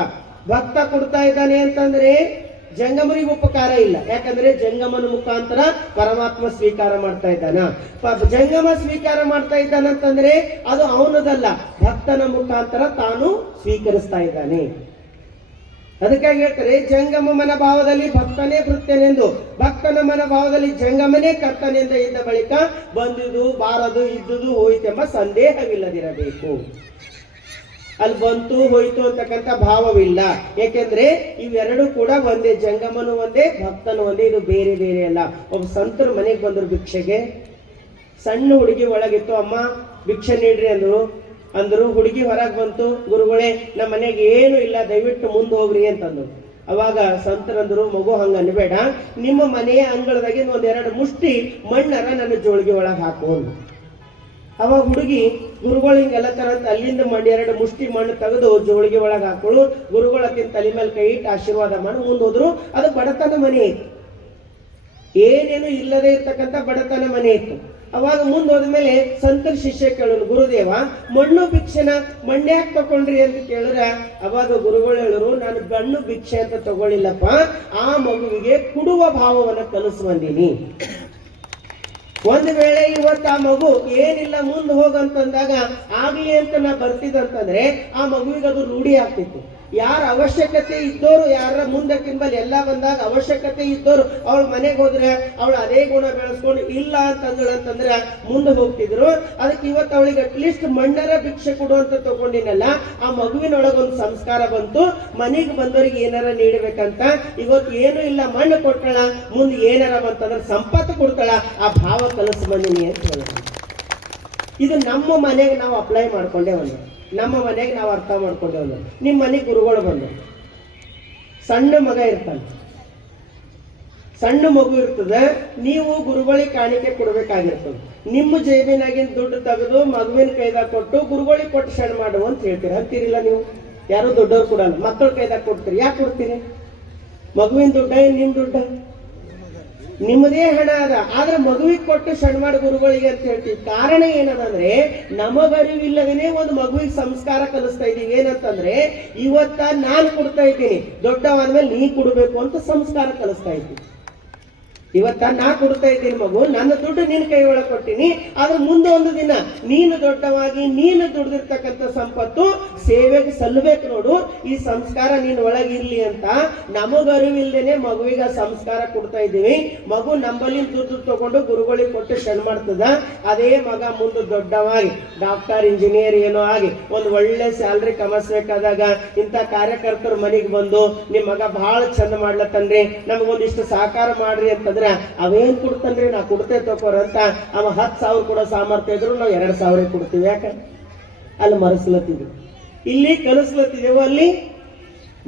ಭಕ್ತ ಕೊಡ್ತಾ ಇದ್ದಾನೆ ಅಂತಂದ್ರೆ ಜಂಗಮನಿಗೆ ಉಪಕಾರ ಇಲ್ಲ. ಯಾಕಂದ್ರೆ ಜಂಗಮನ ಮುಖಾಂತರ ಪರಮಾತ್ಮ ಸ್ವೀಕಾರ ಮಾಡ್ತಾ ಇದ್ದಾನ. ಜಂಗಮ ಸ್ವೀಕಾರ ಮಾಡ್ತಾ ಇದ್ದಾನಂತಂದ್ರೆ ಅದು ಅವನದಲ್ಲ, ಭಕ್ತನ ಮುಖಾಂತರ ತಾನು ಸ್ವೀಕರಿಸ್ತಾ ಇದ್ದಾನೆ. ಅದಕ್ಕಾಗಿ ಹೇಳ್ತಾರೆ, ಜಂಗಮ ಮನಭಾವದಲ್ಲಿ ಭಕ್ತನೇ ಭೃತ್ಯನೆಂದು, ಭಕ್ತನ ಮನಭಾವದಲ್ಲಿ ಜಂಗಮನೇ ಕರ್ತನೆಂದು ಇದ್ದ ಬಳಿಕ ಬಂದುದು ಬಾರದು ಇದ್ದುದು ಹೋಯಿತೆಂಬ ಸಂದೇಹವಿಲ್ಲದಿರಬೇಕು. ಅಲ್ಲಿ ಬಂತು ಹೋಯ್ತು ಅಂತಕ್ಕಂಥ ಭಾವವಿಲ್ಲ. ಯಾಕೆಂದ್ರೆ ಇವೆರಡು ಕೂಡ ಒಂದೇ, ಜಂಗಮನು ಒಂದೇ, ಭಕ್ತನು ಒಂದೇ. ಇದು ಬೇರೆ ಬೇರೆ ಅಲ್ಲ. ಒಬ್ಬ ಸಂತರು ಮನೆಗೆ ಬಂದ್ರು ಭಿಕ್ಷೆಗೆ. ಸಣ್ಣ ಹುಡುಗಿ ಒಳಗಿತ್ತು. ಅಮ್ಮ ಭಿಕ್ಷೆ ನೀಡ್ರಿ ಅಂದ್ರು. ಹುಡುಗಿ ಹೊರಗೆ ಬಂತು, ಗುರುಗಳೇ ನಮ್ಮ ಮನೆಗೆ ಏನು ಇಲ್ಲ, ದಯವಿಟ್ಟು ಮುಂದೆ ಹೋಗ್ರಿ ಅಂತಂದ್ರು. ಅವಾಗ ಸಂತರಂದ್ರು, ಮಗು ಹಂಗ ಅನ್ಬೇಡ, ನಿಮ್ಮ ಮನೆಯ ಅಂಗಳದಾಗಿ ಒಂದೆರಡು ಮುಷ್ಟಿ ಮಣ್ಣರ ನನ್ನ ಜೋಳಿಗೆ ಒಳಗೆ ಹಾಕು. ಅವಾಗ ಹುಡುಗಿ ಗುರುಗಳು ಹಿಂಗೆಲ್ಲ ತರ ಅಲ್ಲಿಂದ ಮಾಡಿ 2 ಮುಷ್ಟಿ ಮಣ್ಣು ತೆಗೆದು ಜೋಳಿಗೆ ಒಳಗೆ ಹಾಕೊಳ್ಳು. ಗುರುಗಳಕ್ಕಿಂತ ತಲೆ ಮೇಲೆ ಕೈ ಇಟ್ಟು ಆಶೀರ್ವಾದ ಮಾಡಿ ಮುಂದೋದ್ರು. ಅದು ಬಡತನ ಮನೆ. ಏನೇನು ಇಲ್ಲದೆ ಇರ್ತಕ್ಕಂಥ ಬಡತನ ಮನೆ ಇತ್ತು. ಅವಾಗ ಮುಂದೆ ಹೋದ್ಮೇಲೆ ಸಂತರ ಶಿಷ್ಯ ಕೇಳೋನು, ಗುರುದೇವ ಮಣ್ಣು ಭಿಕ್ಷೆನ ಮಣ್ಣ್ಯಾಕ್ ತಕೊಂಡ್ರಿ ಅಂತ ಕೇಳಿದ್ರೆ ಅವಾಗ ಗುರುಗಳು ಹೇಳರು, ನಾನು ಮಣ್ಣು ಭಿಕ್ಷೆ ಅಂತ ತಗೊಳ್ಳಿಲ್ಲಪ್ಪ, ಆ ಮಗುವಿಗೆ ಕೊಡುವ ಭಾವವನ್ನ ಕಲಿಸ್ ಬಂದೀನಿ. ಒಂದು ವೇಳೆ ಇವತ್ತು ಆ ಮಗು ಏನಿಲ್ಲ ಮುಂದೆ ಹೋಗಂತಂದಾಗ ಆಗ್ಲಿ ಅಂತ ನಾ ಬರ್ತಿದ್ದಂತಂದ್ರೆ ಆ ಮಗುವಿಗೆ ಅದು ರೂಢಿ ಆಗ್ತಿತ್ತು. ಯಾರ ಅವಶ್ಯಕತೆ ಇದ್ದೋರು, ಯಾರ ಮುಂದೆ ಕಿಂಬಲ್ ಎಲ್ಲ ಬಂದಾಗ ಅವಶ್ಯಕತೆ ಇದ್ದೋರು ಅವಳ ಮನೆಗೆ ಹೋದ್ರೆ ಅವಳು ಅದೇ ಗುಣ ಬೆಳೆಸ್ಕೊಂಡು ಇಲ್ಲ ಅಂತಂದ್ರೆ ಮುಂದೆ ಹೋಗ್ತಿದ್ರು. ಅದಕ್ಕೆ ಇವತ್ತು ಅವಳಿಗೆ ಅಟ್ಲೀಸ್ಟ್ ಮಣ್ಣರ ಭಿಕ್ಷೆ ಕೊಡುವಂತ ತಗೊಂಡಿನಲ್ಲ, ಆ ಮಗುವಿನೊಳಗೊಂದು ಸಂಸ್ಕಾರ ಬಂತು. ಮನೆಗೆ ಬಂದವರಿಗೆ ಏನಾರ ನೀಡಬೇಕಂತ ಇವತ್ತು ಏನು ಇಲ್ಲ ಮಣ್ಣು ಕೊಟ್ಟಳ, ಮುಂದೆ ಏನಾರ ಬಂತಂದ್ರೆ ಸಂಪತ್ತು ಕೊಡ್ತಾಳ, ಆ ಭಾವ ಕಲಸ ಬಂದಿನಿ ಅಂತ ಹೇಳೋದು. ಇದು ನಮ್ಮ ಮನೆಗೆ ನಾವು ಅಪ್ಲೈ ಮಾಡ್ಕೊಂಡೇ ಒಂದು, ನಮ್ಮ ಮನೆಗೆ ನಾವು ಅರ್ಥ ಮಾಡ್ಕೊಂಡೇವಲ್ಲ. ನಿಮ್ಮ ಮನೆಗೆ ಗುರುಗಳು ಬಂದು ಸಣ್ಣ ಮಗ ಇರ್ತಾನೆ, ಸಣ್ಣ ಮಗು ಇರ್ತದೆ, ನೀವು ಗುರುಗಳಿಗೆ ಕಾಣಿಕೆ ಕೊಡ್ಬೇಕಾಗಿರ್ತದೆ. ನಿಮ್ಮ ಜೇಬಿನಾಗಿನ ದುಡ್ಡು ತೆಗೆದು ಮಗುವಿನ ಕೈದಾಗ ಕೊಟ್ಟು ಗುರುಗಳಿಗೆ ಕೊಟ್ಟು ಶಣ ಮಾಡು ಅಂತ ಹೇಳ್ತೀರಿ, ಅಂತೀರಿಲ್ಲ ನೀವು? ಯಾರು ದೊಡ್ಡವ್ರು ಕೊಡಲ್ಲ, ಮಕ್ಕಳ ಕೈದಾಗ ಕೊಡ್ತೀರಿ. ಯಾಕೆ ಕೊಡ್ತೀರಿ? ಮಗುವಿನ ದುಡ್ಡ ನಿಮ್ ದುಡ್ಡ? ನಿಮ್ಮದೇ ಹಣ ಅದ, ಆದ್ರೆ ಮಗುವಿಗೆ ಕೊಟ್ಟು ಶಣ್ಮಾಡ ಗುರುಗಳಿಗೆ ಅಂತ ಹೇಳ್ತೀವಿ. ಕಾರಣ ಏನದಂದ್ರೆ ನಮಗರಿವಿಲ್ಲದೇನೆ ಒಂದು ಮಗುವಿಗೆ ಸಂಸ್ಕಾರ ಕಲಿಸ್ತಾ ಇದೀವಿ. ಏನಂತಂದ್ರೆ ಇವತ್ತ ನಾನು ಕೊಡ್ತಾ ಇದ್ದೀನಿ, ದೊಡ್ಡವಾದ್ಮೇಲೆ ನೀ ಕೊಡ್ಬೇಕು ಅಂತ ಸಂಸ್ಕಾರ ಕಲಿಸ್ತಾ ಇದ್ದೀನಿ. ಇವತ್ತ ನಾ ಕೊಡ್ತಾ ಇದ್ದೀನಿ ಮಗು, ನನ್ನ ದುಡ್ಡು ನಿನ್ನ ಕೈ ಒಳಗೆ ಕೊಟ್ಟಿನಿ, ಆದ್ರೆ ಮುಂದೆ ಒಂದು ದಿನ ನೀನು ದೊಡ್ಡವಾಗಿ ನೀನು ದುಡ್ದಿರ್ತಕ್ಕಂಥ ಸಂಪತ್ತು ಸೇವೆಗೆ ಸಲ್ಲಬೇಕು ನೋಡು, ಈ ಸಂಸ್ಕಾರ ನಿನ್ನ ಒಳಗಿರ್ಲಿ ಅಂತ ನಮಗರಿವಿಲ್ದೇನೆ ಮಗುವಿಗೆ ಸಂಸ್ಕಾರ ಕೊಡ್ತಾ ಇದ್ದೀವಿ. ಮಗು ನಂಬಲ್ಲಿ ದುಡ್ಡು ತಗೊಂಡು ಗುರುಗಳಿಗೆ ಕೊಟ್ಟು ಶಣ್ ಮಾಡ್ತದ. ಅದೇ ಮಗ ಮುಂದೆ ದೊಡ್ಡವಾಗಿ ಡಾಕ್ಟರ್ ಇಂಜಿನಿಯರ್ ಏನೋ ಆಗಿ ಒಂದು ಒಳ್ಳೆ ಸ್ಯಾಲ್ರಿ ಕಮಿಸ್ಬೇಕಾದಾಗ ಇಂಥ ಕಾರ್ಯಕರ್ತರು ಮನೆಗೆ ಬಂದು ನಿಮ್ಮ ಮಗ ಬಹಳ ಚಂದ ಮಾಡ್ಲತ್ತನ್ರಿ, ನಮಗೊಂದಿಷ್ಟು ಸಹಕಾರ ಮಾಡ್ರಿ ಅಂತಂದ್ರೆ ಅವೇನ್ ಕೊಡ್ತಾನ್ರಿ, ನಾ ಕೊಡ್ತೇ ತಗೋರ ಅಂತ ಅವ 10,000 ಕೊಡೋ ಸಾಮರ್ಥ್ಯ ಇದ್ರು ನಾವು 2,000 ಕೊಡ್ತೀವಿ. ಯಾಕೆ? ಅಲ್ಲಿ ಮರೆಸ್ಲತ್ತಿದ್ವಿ, ಇಲ್ಲಿ ಕಲಿಸ್ಲತ್ತಿದ್ದೇವು, ಅಲ್ಲಿ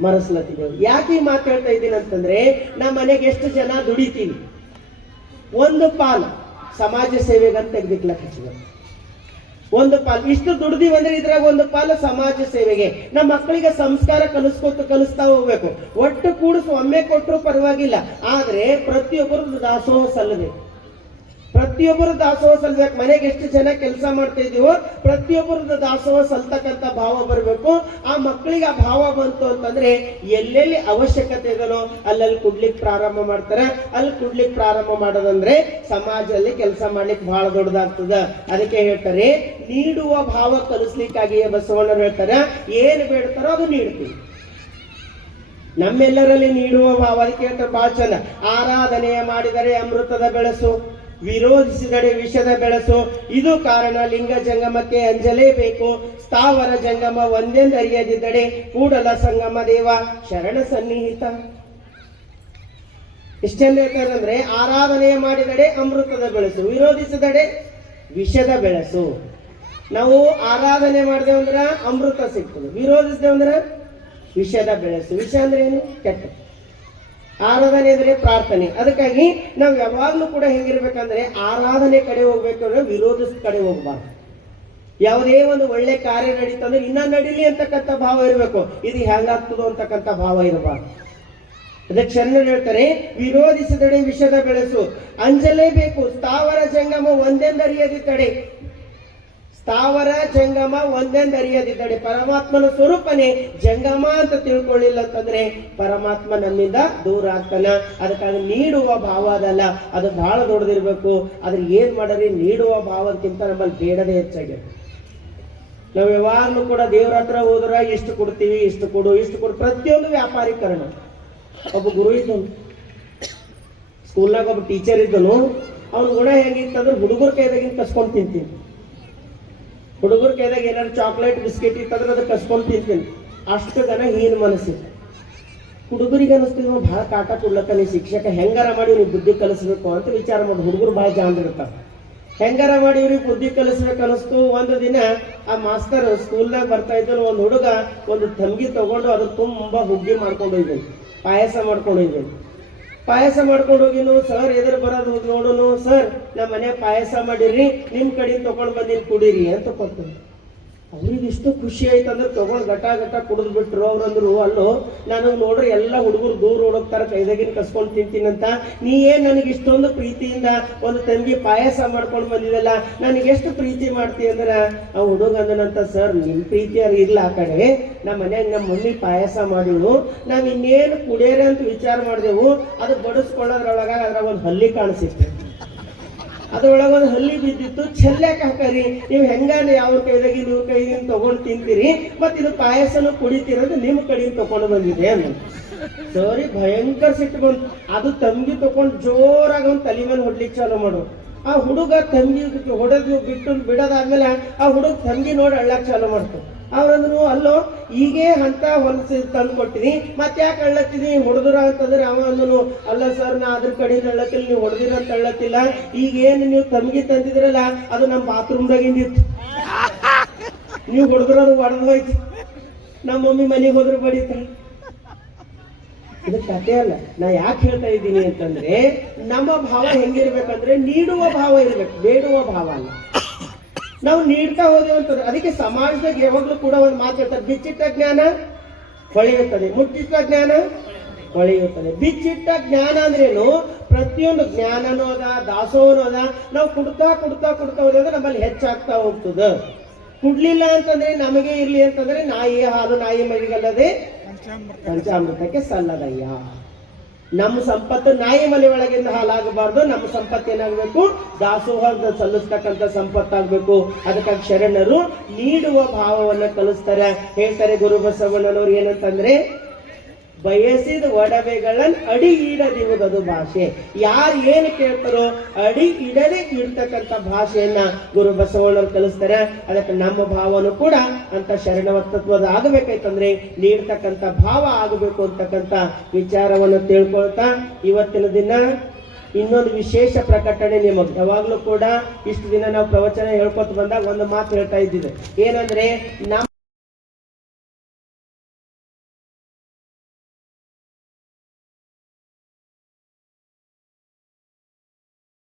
ಮರೆಸ್ಲತ್ತಿದ್ದೇವು. ಯಾಕೆ ಈ ಮಾತು ಹೇಳ್ತಾ ಇದ್ದೀನಿ ಅಂತಂದ್ರೆ ನಮ್ಮ ಮನೆಗೆ ಎಷ್ಟು ಜನ ದುಡಿತೀವಿ, ಒಂದು ಪಾಲು ಸಮಾಜ ಸೇವೆಗಂತ ತೆಗೆದಿಕ್ಲಕ್ಕೆ ಹಚ್ಚಿದ್ರು. ಒಂದು ಪಾಲು ಇಷ್ಟು ದುಡ್ದಿವಿ ಅಂದ್ರೆ ಇದ್ರಾಗ ಒಂದು ಪಾಲು ಸಮಾಜ ಸೇವೆಗೆ. ನಮ್ಮ ಮಕ್ಕಳಿಗೆ ಸಂಸ್ಕಾರ ಕಲಿಸ್ತಾ ಹೋಗ್ಬೇಕು. ಒಟ್ಟು ಕೂಡಿಸ್ ಒಮ್ಮೆ ಕೊಟ್ಟರು ಪರವಾಗಿಲ್ಲ, ಆದ್ರೆ ಪ್ರತಿಯೊಬ್ಬರು ದಾಸೋಹ ಸಲ್ಲಬೇಕು. ಪ್ರತಿಯೊಬ್ಬರು ದಾಸೋಹ ಸಲ್ಬೇಕು. ಮನೆಗೆ ಎಷ್ಟು ಜನ ಕೆಲಸ ಮಾಡ್ತಾ ಇದೀವೋ ಪ್ರತಿಯೊಬ್ಬರದ್ದು ದಾಸೋಹ ಸಲ್ತಕ್ಕಂಥ ಭಾವ ಬರಬೇಕು. ಆ ಮಕ್ಕಳಿಗೆ ಆ ಭಾವ ಬಂತು ಅಂತಂದ್ರೆ ಎಲ್ಲೆಲ್ಲಿ ಅವಶ್ಯಕತೆ ಇದನೋ ಅಲ್ಲಲ್ಲಿ ಕೊಡ್ಲಿಕ್ಕೆ ಪ್ರಾರಂಭ ಮಾಡ್ತಾರೆ. ಅಲ್ಲಿ ಕೊಡ್ಲಿಕ್ಕೆ ಪ್ರಾರಂಭ ಮಾಡೋದಂದ್ರೆ ಸಮಾಜದಲ್ಲಿ ಕೆಲಸ ಮಾಡ್ಲಿಕ್ಕೆ ಬಹಳ ದೊಡ್ಡದಾಗ್ತದ. ಅದಕ್ಕೆ ಹೇಳ್ತಾರೆ ನೀಡುವ ಭಾವ ಕಲಿಸ್ಲಿಕ್ಕಾಗಿಯೇ ಬಸವಣ್ಣರು ಹೇಳ್ತಾರೆ, ಏನು ಬೇಡ್ತಾರೋ ಅದು ನೀಡ್ತೀವಿ. ನಮ್ಮೆಲ್ಲರಲ್ಲಿ ನೀಡುವ ಭಾವ. ಅದಕ್ಕೆ ಹೇಳ್ತಾರೆ ಬಹಳ ಚಂದ, ಆರಾಧನೆಯ ಮಾಡಿದರೆ ಅಮೃತದ ಬೆಳಸು, ವಿರೋಧಿಸಿದಡೆ ವಿಷದ ಬೆಳಸು, ಇದು ಕಾರಣ ಲಿಂಗ ಜಂಗಮಕ್ಕೆ ಅಂಜಲೇಬೇಕು, ಸ್ಥಾವರ ಜಂಗಮ ಒಂದೆಂದು ಅರಿಯದಿದ್ದಡೆ ಕೂಡಲ ಸಂಗಮ ದೇವ ಶರಣ ಸನ್ನಿಹಿತ. ಇಷ್ಟೆಲ್ಲ ಹೇಳ್ತಾರಂದ್ರೆ ಆರಾಧನೆ ಮಾಡಿದಡೆ ಅಮೃತದ ಬೆಳಸು, ವಿರೋಧಿಸಿದಡೆ ವಿಷದ ಬೆಳಸು. ನಾವು ಆರಾಧನೆ ಮಾಡಿದೆವು ಅಂದ್ರೆ ಅಮೃತ ಸಿಗ್ತದೆ, ವಿರೋಧಿಸಿದೆವು ಅಂದ್ರೆ ವಿಷದ ಬೆಳಸು. ವಿಷ ಅಂದ್ರೆ ಏನು? ಕೆಟ್ಟ. ಆರಾಧನೆ ಅಂದ್ರೆ ಪ್ರಾರ್ಥನೆ. ಅದಕ್ಕಾಗಿ ನಾವು ಯಾವಾಗ್ಲೂ ಕೂಡ ಹೆಂಗಿರ್ಬೇಕಂದ್ರೆ ಆರಾಧನೆ ಕಡೆ ಹೋಗ್ಬೇಕು ಅಂದ್ರೆ ವಿರೋಧಿಸ್ ಕಡೆ ಹೋಗ್ಬಾರ್ದು. ಯಾವುದೇ ಒಂದು ಒಳ್ಳೆ ಕಾರ್ಯ ನಡೀತಂದ್ರೆ ಇನ್ನ ನಡೀಲಿ ಅಂತಕ್ಕಂಥ ಭಾವ ಇರಬೇಕು, ಇದು ಹೆಂಗಾಗ್ತದೋ ಅಂತಕ್ಕಂಥ ಭಾವ ಇರಬಾರ್ದು. ಅದಕ್ಕೆ ಶರಣ ಹೇಳ್ತಾರೆ ವಿರೋಧಿಸಿದಡೆ ವಿಷದ ಬೆಳಸು, ಅಂಜಲೇಬೇಕು, ಸ್ಥಾವರ ಜಂಗಮ ಒಂದೆಂದು ಅರಿಯದಿದ್ದಡೆ. ಸ್ಥಾವರ ಜಂಗಮ ಒಂದೆಂದು ಅರಿಯದಿದ್ದಡೆ, ಪರಮಾತ್ಮನ ಸ್ವರೂಪನೇ ಜಂಗಮ ಅಂತ ತಿಳ್ಕೊಳ್ಳಿಲ್ಲ ಅಂತಂದ್ರೆ ಪರಮಾತ್ಮ ನಮ್ಮಿಂದ ದೂರ ಆಗ್ತಾನ. ಅದಕ್ಕಾಗಿ ನೀಡುವ ಭಾವ ಅದಲ್ಲ, ಅದು ಬಹಳ ದೊಡ್ಡದಿರ್ಬೇಕು. ಆದ್ರೆ ಏನ್ ಮಾಡರಿ, ನೀಡುವ ಭಾವಕ್ಕಿಂತ ನಮ್ಮಲ್ಲಿ ಬೇಡದೇ ಹೆಚ್ಚಾಗಿ. ನಾವು ಯಾವಾಗ್ಲೂ ಕೂಡ ದೇವ್ರ ಹತ್ರ ಹೋದ್ರ ಇಷ್ಟು ಕೊಡ್ತೀವಿ, ಇಷ್ಟು ಕೊಡು, ಇಷ್ಟು ಕೊಡು, ಪ್ರತಿಯೊಂದು ವ್ಯಾಪಾರೀಕರಣ. ಒಬ್ಬ ಗುರು ಇದ್ದನು, ಸ್ಕೂಲ್ನಾಗ ಒಬ್ಬ ಟೀಚರ್ ಇದ್ದನು. ಅವ್ನ ಗುಣ ಹೆಂಗಿತ್ತಂದ್ರೆ ಹುಡುಗರ ಕೈದಾಗಿಂದ ಕಸ್ಕೊಂಡು ತಿಂತೀನಿ, ಹುಡುಗರ ಕೈದಾಗ ಏನಾದ್ರು ಚಾಕ್ಲೇಟ್ ಬಿಸ್ಕೆಟ್ ಇತ್ತಂದ್ರೆ ಅದು ಕಸ್ಕೊಂಡು ತಿಂತೀನಿ. ಅಷ್ಟು ಜನ ಹೀನ ಮನಸ್ಸು. ಹುಡುಗರಿಗೆ ಅನಿಸ್ತಿದ್ವ ಭಾಳ ಕಾಟ ಕೊಡ್ಲಕ್ಕ, ನೀ ಶಿಕ್ಷಕ ಹೆಂಗಾರ ಮಾಡಿ ನೀವು ಬುದ್ಧಿ ಕಲಿಸ್ಬೇಕು ಅಂತ ವಿಚಾರ ಮಾಡಿ. ಹುಡುಗರು ಭಾಳ ಜಾಣ್ದಿರ್ತಾರೆ, ಹೆಂಗಾರ ಮಾಡಿ ಇವ್ರಿಗೆ ಬುದ್ಧಿ ಕಲಿಸ್ಬೇಕು ಅನಿಸ್ತು. ಒಂದು ದಿನ ಆ ಮಾಸ್ತರ್ ಸ್ಕೂಲ್ನಾಗ ಬರ್ತಾ ಇದ್ದನು, ಒಂದು ಹುಡುಗ ಒಂದು ತಂಗಿ ತಗೊಂಡು ಅದ್ರ ತುಂಬಾ ಹುಗ್ಗಿ ಮಾಡ್ಕೊಂಡು ಹೋಗ್ತೀನಿ, ಪಾಯಸ ಮಾಡ್ಕೊಂಡು ಹೋಗ್ತೀನಿ. ಪಾಯಸ ಮಾಡ್ಕೊಂಡು ಹೋಗಿನು, ಸರ್ ಎದುರು ಬರೋದು ನೋಡೋನು, ಸರ್ ನಮ್ಮ ಮನೆ ಪಾಯಸ ಮಾಡಿರಿ, ನಿಮ್ಮ ಕಡೆ ತಗೊಂಡು ಬಂದಿನಿ ಕುಡೀರಿ ಅಂತ ಕೊಡ್ತೀನಿ. ಅವ್ರಿಗೆ ಇಷ್ಟು ಖುಷಿ ಆಯ್ತು ಅಂದ್ರೆ ತಗೊಂಡು ಘಟ ಕುಡಿದು ಬಿಟ್ರು. ಅವ್ರಂದ್ರು ಅಲ್ಲೋ ನನಗೆ ನೋಡ್ರಿ ಎಲ್ಲ ಹುಡುಗರು ದೂರ ಓಡೋಗ್ತಾರೆ, ಕೈದಾಗಿನ ಕಸ್ಕೊಂಡು ತಿಂತೀನಂತ, ನೀ ಏನ್ ನನಗೆ ಇಷ್ಟೊಂದು ಪ್ರೀತಿಯಿಂದ ಒಂದು ತಂಗಿ ಪಾಯಸ ಮಾಡ್ಕೊಂಡು ಬಂದಿದಲ್ಲ, ನನಗೆ ಎಷ್ಟು ಪ್ರೀತಿ ಮಾಡ್ತಿ ಅಂದ್ರೆ ಆ ಹುಡುಗ ಅಂದನಂತ, ಸರ್ ನಿಮ್ ಪ್ರೀತಿ ಅವ್ರು ಇಲ್ಲ ಆ ಕಡೆ, ನಮ್ಮ ಮನ್ಯಾಗ ನಮ್ಮ ಮಮ್ಮಿ ಪಾಯಸ ಮಾಡಿವು, ನಾವ್ ಇನ್ನೇನು ಕುಡಿಯೋರೆ ಅಂತ ವಿಚಾರ ಮಾಡಿದೆವು, ಅದು ಬಡಿಸ್ಕೊಳ್ಳೋದ್ರೊಳಗ ಅದ್ರಾಗ ಒಂದು ಹಲ್ಲಿ ಕಾಣಿಸಿತ್ತು, ಅದ್ರೊಳಗೊಂದು ಹಲ್ಲಿ ಬಿದ್ದಿತ್ತು, ಚೆಲ್ಲಾಕ ಹಾಕರಿ ನೀವು ಹೆಂಗಾನ ಯಾವ ಕೈದಾಗಿ ನೀವು ಕೈಯಿಂದ ತಗೊಂಡು ತಿಂತೀರಿ, ಮತ್ತೆ ಇದು ಪಾಯಸನು ಕುಡಿತೀರಂದ್ರೆ ನಿಮ್ಮ ಕಡೆಯಿಂದ ತಗೊಂಡು ಬಂದಿದೆ ಅನ್ನ. ಸರಿ ಭಯಂಕರ ಸಿಟ್ಟು ಬಂತು. ಅದು ತಂಗಿ ತಗೊಂಡು ಜೋರಾಗಿ ಅವ್ನು ತಲೆ ಮೇಲೆ ಹೊಡ್ಲಿಕ್ಕೆ ಚಾಲು ಮಾಡು. ಆ ಹುಡುಗ ತಂಗಿ ಹೊಡೆದು ಬಿಡೋದಾದ್ಮೇಲೆ ಆ ಹುಡುಗ ತಂಗಿ ನೋಡಿ ಅಳ್ಳಾಕ್ ಚಾಲು ಮಾಡ್ತು. ಅವ್ರಂದ್ರು ಅಲ್ಲೋ ಈಗೇ ಅಂತ ಹೊಲಸಿ ತಂದು ಕೊಟ್ಟಿನಿ, ಮತ್ತೆ ಯಾಕೆ ಅಳ್ಳತ್ತೀನಿ ಹೊಡೆದ್ರ ಅಂತಂದ್ರೆ ಅವ ಅಂದನು, ಅಲ್ಲ ಸರ್ ನಾ ಅದ್ರ ಕಡೆಯಿಂದ ಅಳ್ಳತ್ತಿಲ್ಲ, ನೀವು ಹೊಡೆದಿರ ಅಂತ ಅಳ್ಳತ್ತಿಲ್ಲ, ಈಗೇನು ನೀವು ತಂಗಿ ತಂದಿದ್ರಲ್ಲ ಅದು ನಮ್ಮ ಬಾತ್ರೂಮ್ದಾಗಿಂದಿತ್ತು, ನೀವು ಹೊಡೆದ್ರ ಅದು ಹೊಡೆದು ಹೋಯ್ತು, ನಮ್ಮ ಮಮ್ಮಿ ಮನೆಗೆ ಹೋದ್ರು ಬಡಿತಾರೆ. ಇದು ಕಥೆ ಅಲ್ಲ. ನಾ ಯಾಕೆ ಹೇಳ್ತಾ ಇದ್ದೀನಿ ಅಂತಂದ್ರೆ ನಮ್ಮ ಭಾವ ಹೆಂಗಿರ್ಬೇಕಂದ್ರೆ ನೀಡುವ ಭಾವ ಇರ್ಬೇಕು, ಬೇಡುವ ಭಾವ ಅಲ್ಲ. ನಾವು ನೀಡ್ತಾ ಹೋದೇವು ಅಂತಂದ್ರೆ ಅದಕ್ಕೆ ಸಮಾಜದಾಗ ಯಾವಾಗ್ಲೂ ಕೂಡ ಒಂದು ಮಾತು ಹೇಳ್ತಾರೆ, ಬಿಚ್ಚಿಟ್ಟ ಜ್ಞಾನ ಹೊಳೆಯುತ್ತದೆ, ಮುಚ್ಚಿಟ್ಟ ಜ್ಞಾನ ಹೊಳೆಯುತ್ತದೆ. ಬಿಚ್ಚಿಟ್ಟ ಜ್ಞಾನ ಅಂದ್ರೇನು, ಪ್ರತಿಯೊಂದು ಜ್ಞಾನನೂ ಅದ, ದಾಸೋಹನೂ ಅದ, ನಾವು ಕೊಡ್ತಾ ಹೋದ್ರೆ ಅಂದ್ರೆ ನಮ್ಮಲ್ಲಿ ಹೆಚ್ಚಾಗ್ತಾ ಹೋಗ್ತದ. ಕುಡ್ಲಿಲ್ಲ ಅಂತಂದ್ರೆ ನಮಗೆ ಇರ್ಲಿ ಅಂತಂದ್ರೆ ನಾಯಿ ಹಾಲು ನಾಯಿ ಮರಿಗಲ್ಲದೆ ಪಂಚಾಮೃತಕ್ಕೆ ಸಲ್ಲದಯ್ಯ. ನಮ್ಮ ಸಂಪತ್ತು ನಾಯಿ ಮನೆ ಒಳಗಿಂದ ಹಾಲಾಗಬಾರ್ದು, ನಮ್ಮ ಸಂಪತ್ತು ಏನಾಗಬೇಕು, ದಾಸೋಹ ಸಲ್ಲಿಸ್ತಕ್ಕಂಥ ಸಂಪತ್ತಾಗಬೇಕು. ಅದಕ್ಕಾಗಿ ಶರಣರು ನೀಡುವ ಭಾವವನ್ನ ಕಲಿಸ್ತಾರೆ. ಹೇಳ್ತಾರೆ ಗುರು ಬಸವಣ್ಣನವ್ರು ಏನಂತಂದ್ರೆ, ಬಯಸಿದ ಒಡವೆಗಳನ್ನ ಅಡಿ ಇಡದಿರುವುದು ಭಾಷೆ. ಯಾರು ಏನು ಕೇಳ್ತಾರೋ ಅಡಿ ಇಡದೆ ಇಡ್ತಕ್ಕಂಥ ಭಾಷೆಯನ್ನ ಗುರು ಬಸವಣ್ಣವ್ರು ಕಲಿಸ್ತಾರೆ. ಅದಕ್ಕೆ ನಮ್ಮ ಭಾವನೂ ಕೂಡ ಅಂತ ಶರಣವರ್ತತ್ವದ ಆಗಬೇಕಾಯ್ತಂದ್ರೆ ನೀಡ್ತಕ್ಕಂಥ ಭಾವ ಆಗಬೇಕು ಅಂತಕ್ಕಂಥ ವಿಚಾರವನ್ನು ತಿಳ್ಕೊಳ್ತಾ ಇವತ್ತಿನ ದಿನ ಇನ್ನೊಂದು ವಿಶೇಷ ಪ್ರಕಟಣೆ ನಿಮಗೆ. ಯಾವಾಗ್ಲೂ ಕೂಡ ಇಷ್ಟು ದಿನ ನಾವು ಪ್ರವಚನ ಹೇಳ್ಕೊತ ಬಂದಾಗ ಒಂದು ಮಾತು ಹೇಳ್ತಾ ಇದ್ದಿದೆ, ಏನಂದ್ರೆ ನಮ್ಮ